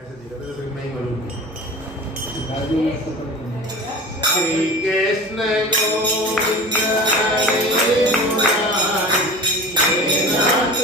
ऐसे दिखाते थे मैं ही बोलूँ। श्री कृष्ण गोविंद हरे मुरारी, हे नाथ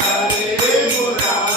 Hare Murari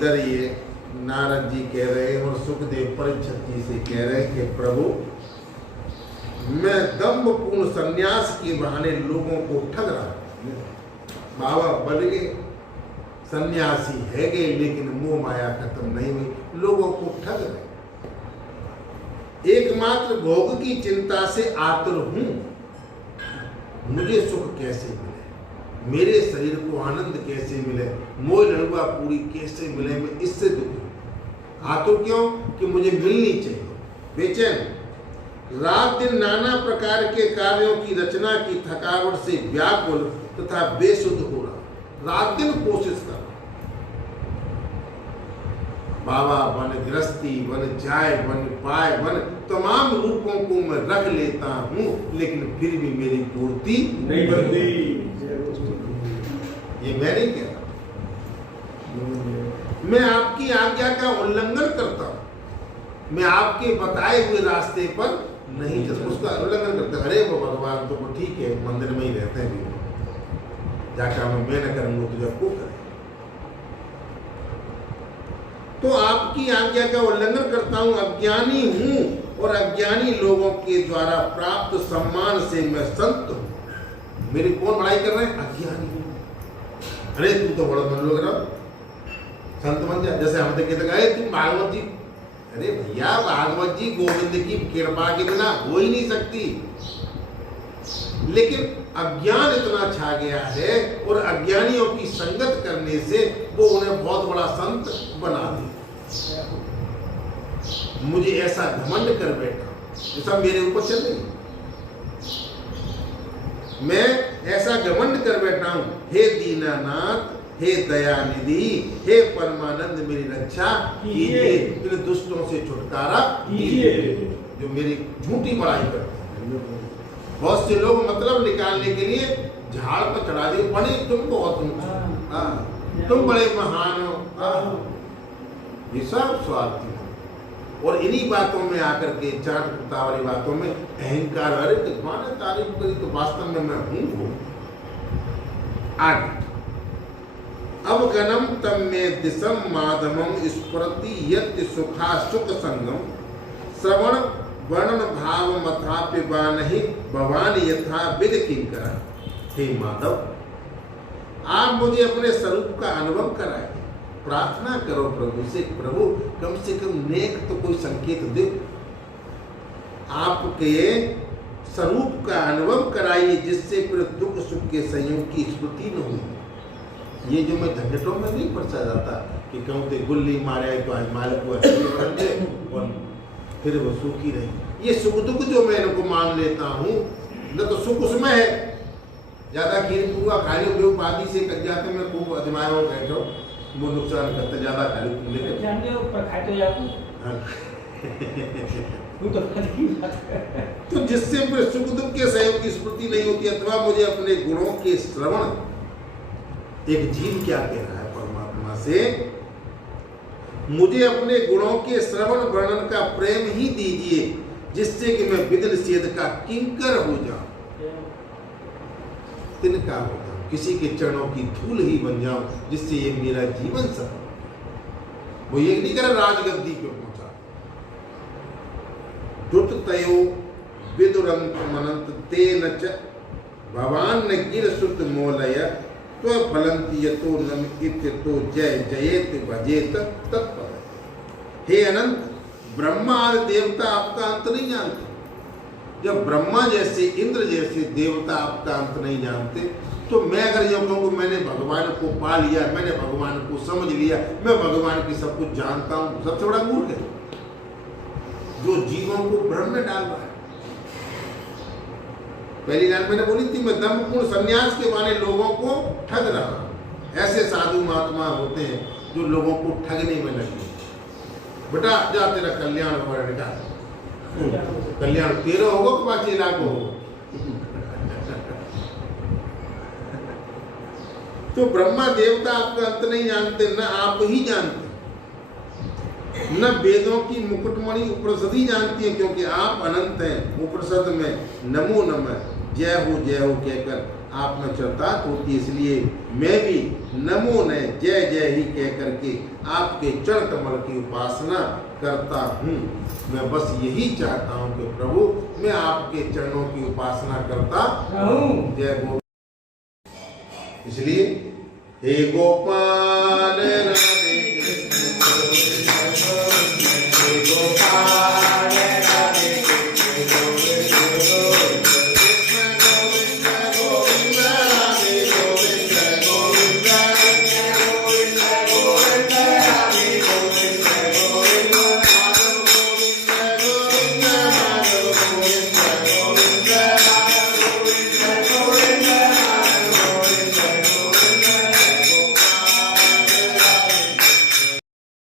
इधर ये नारद जी कह रहे हैं और सुखदेव परीक्षित जी से कह रहे हैं कि प्रभु मैं दम्भपूर्ण संन्यास के बहाने लोगों को ठग रहा हूं। बाबा बन गए, सन्यासी है गए, लेकिन मोह माया खत्म नहीं हुई, लोगों को ठग रहे। एकमात्र भोग की चिंता से आतुर हूं, मुझे सुख कैसे मिले, मेरे शरीर को आनंद कैसे मिले, मोह लड़ुआ पूरी कैसे मिले, मैं इससे दुखी हूं। आतुर क्यों? कि मुझे मिलनी चाहिए। बेचैन, रात दिन नाना प्रकार के कार्यों की रचना की थकावट से व्याकुल तथा बेसुध हो रहा, रात दिन कोशिश कर रहा। बाबा बन, गृहस्थी बन, जाए बन, पाए बन, तमाम रूपों को मैं रख लेता हूं, लेकिन फिर भी मेरी पूर्ति नहीं बनती। ये मैं नहीं कह रहा, मैं आपकी आज्ञा का उल्लंघन करता हूं, मैं आपके बताए हुए रास्ते पर नहीं चलता, उसका उल्लंघन करता। अरे वो भगवान तो ठीक है, मंदिर में ही रहते हैं, जाकर मैं न करूंगा तो जब को करे। तो आपकी आज्ञा का उल्लंघन करता हूं, अज्ञानी हूं और अज्ञानी लोगों के द्वारा प्राप्त सम्मान से मैं संत हूं। मेरी कौन बड़ाई कर रहे हैं? अज्ञानी हूं। अरे तू तो बड़ा मन लग रहा, संत बन जा। जैसे हम तो कहते गए तुम भागवत जी, अरे भैया भागवत जी गोविंद की कृपा के बिना हो ही नहीं सकती, लेकिन अज्ञान इतना छा गया है और अज्ञानियों की संगत करने से वो उन्हें बहुत बड़ा संत बना दे। मुझे ऐसा घमंड कर बैठा, ये सब मेरे ऊपर चल रही, मैं ऐसा घमंड कर बैठा हूं। हे दीनानाथ, हे दयानिधि, हे परमानंद, मेरी रक्षा कीजिए, इन दुष्टों से छुटकारा कीजिए जो मेरी झूठी बड़ाई करते हैं। बहुत से लोग मतलब निकालने के लिए झाड़ पर चढ़ा दिए, बड़े तुम बहुत तुम बड़े महान हो, ये सब स्वार्थी हो। और इन्हीं बातों में आकर के चाटुकता वाली बातों में अहंकार, अरे माने तारीफ करी तो वास्तव में मैं हूं। आगे अवगनम तम में दिशम माधवम स्फुरति यत् सुखा सुख संगम श्रवण वर्णन भाव मथापि बानहि भवानी यथा विद किंकर। हे माधव, आप मुझे अपने स्वरूप का अनुभव कराइए। प्रार्थना करो प्रभु से, प्रभु कम से कम नेक तो कोई संकेत दे, आपके स्वरूप का अनुभव कराइए, जिससे फिर दुख सुख के संयोग की स्मृति न हो। ये जो मैं झंझटों में नहीं फंसा जाता कि कहते गुल्ली मारे तो हिमालय को और फिर वो सुखी रही। ये सुख दुख जो मैं इनको मान लेता हूँ, न तो सुख उसमें है, ज्यादा खीर पूरा खा लो बेउपाधि से कट जाते मैं खूब अजमाए और बैठो, वो नुकसान करते, ज्यादा खा लो लेकिन तो जिससे फिर सुख दुख के सहयोग की स्मृति नहीं होती, अथवा मुझे अपने गुणों के श्रवण, एक जीव क्या कह रहा है परमात्मा से, मुझे अपने गुणों के श्रवण वर्णन का प्रेम ही दीजिए, जिससे कि मैं विद निषेध का किंकर हो जाऊं, तिनका हो जाऊं, किसी के चरणों की धूल ही बन जाऊं, जिससे ये मेरा जीवन सफल। वो ये नहीं कर राजगद्दी पे पहुंचा। दुत तयो विदुरंत मनंत तेन च भवान न गिर सुत मोलय तो फलंती यतो नम इत्यतो जय जयेत भजेत तत्पर। हे अनंत, ब्रह्मा आदि देवता आपका अंत नहीं जानते। जब ब्रह्मा जैसे इंद्र जैसे देवता आपका अंत नहीं जानते, तो मैं अगर यूँ कहूँ मैंने भगवान को पा लिया, मैंने भगवान को समझ लिया, मैं भगवान की सब कुछ जानता हूँ, सबसे बड़ा मूर्ख है जो जीवों को भ्रम में डाल रहा है। पहली लाइन मैंने बोली थी, मैं दम्भपूर्ण संन्यास के बहाने लोगों को ठग रहा हूं। ऐसे साधु महात्मा होते हैं जो लोगों को ठगने में लगे। बेटा जा, तेरा कल्याण होगा, बेटा कल्याण तेरा होगा कि 5 लाख होगा। तो ब्रह्मा देवता आपका अंत नहीं जानते, न आप ही जानते, न वेदों की मुकुटमणि उपनिषद ही जानती है, क्योंकि आप अनंत हैं। उपनिषद में नमो नमः जय हो कहकर आप में चरतार्थ होती है। इसलिए मैं भी नमो ने जय जय ही कह करके आपके चरण कमल की उपासना करता हूँ। मैं बस यही चाहता हूँ कि प्रभु मैं आपके चरणों की उपासना करता रहूं। जय गो। इसलिए हे गोपाल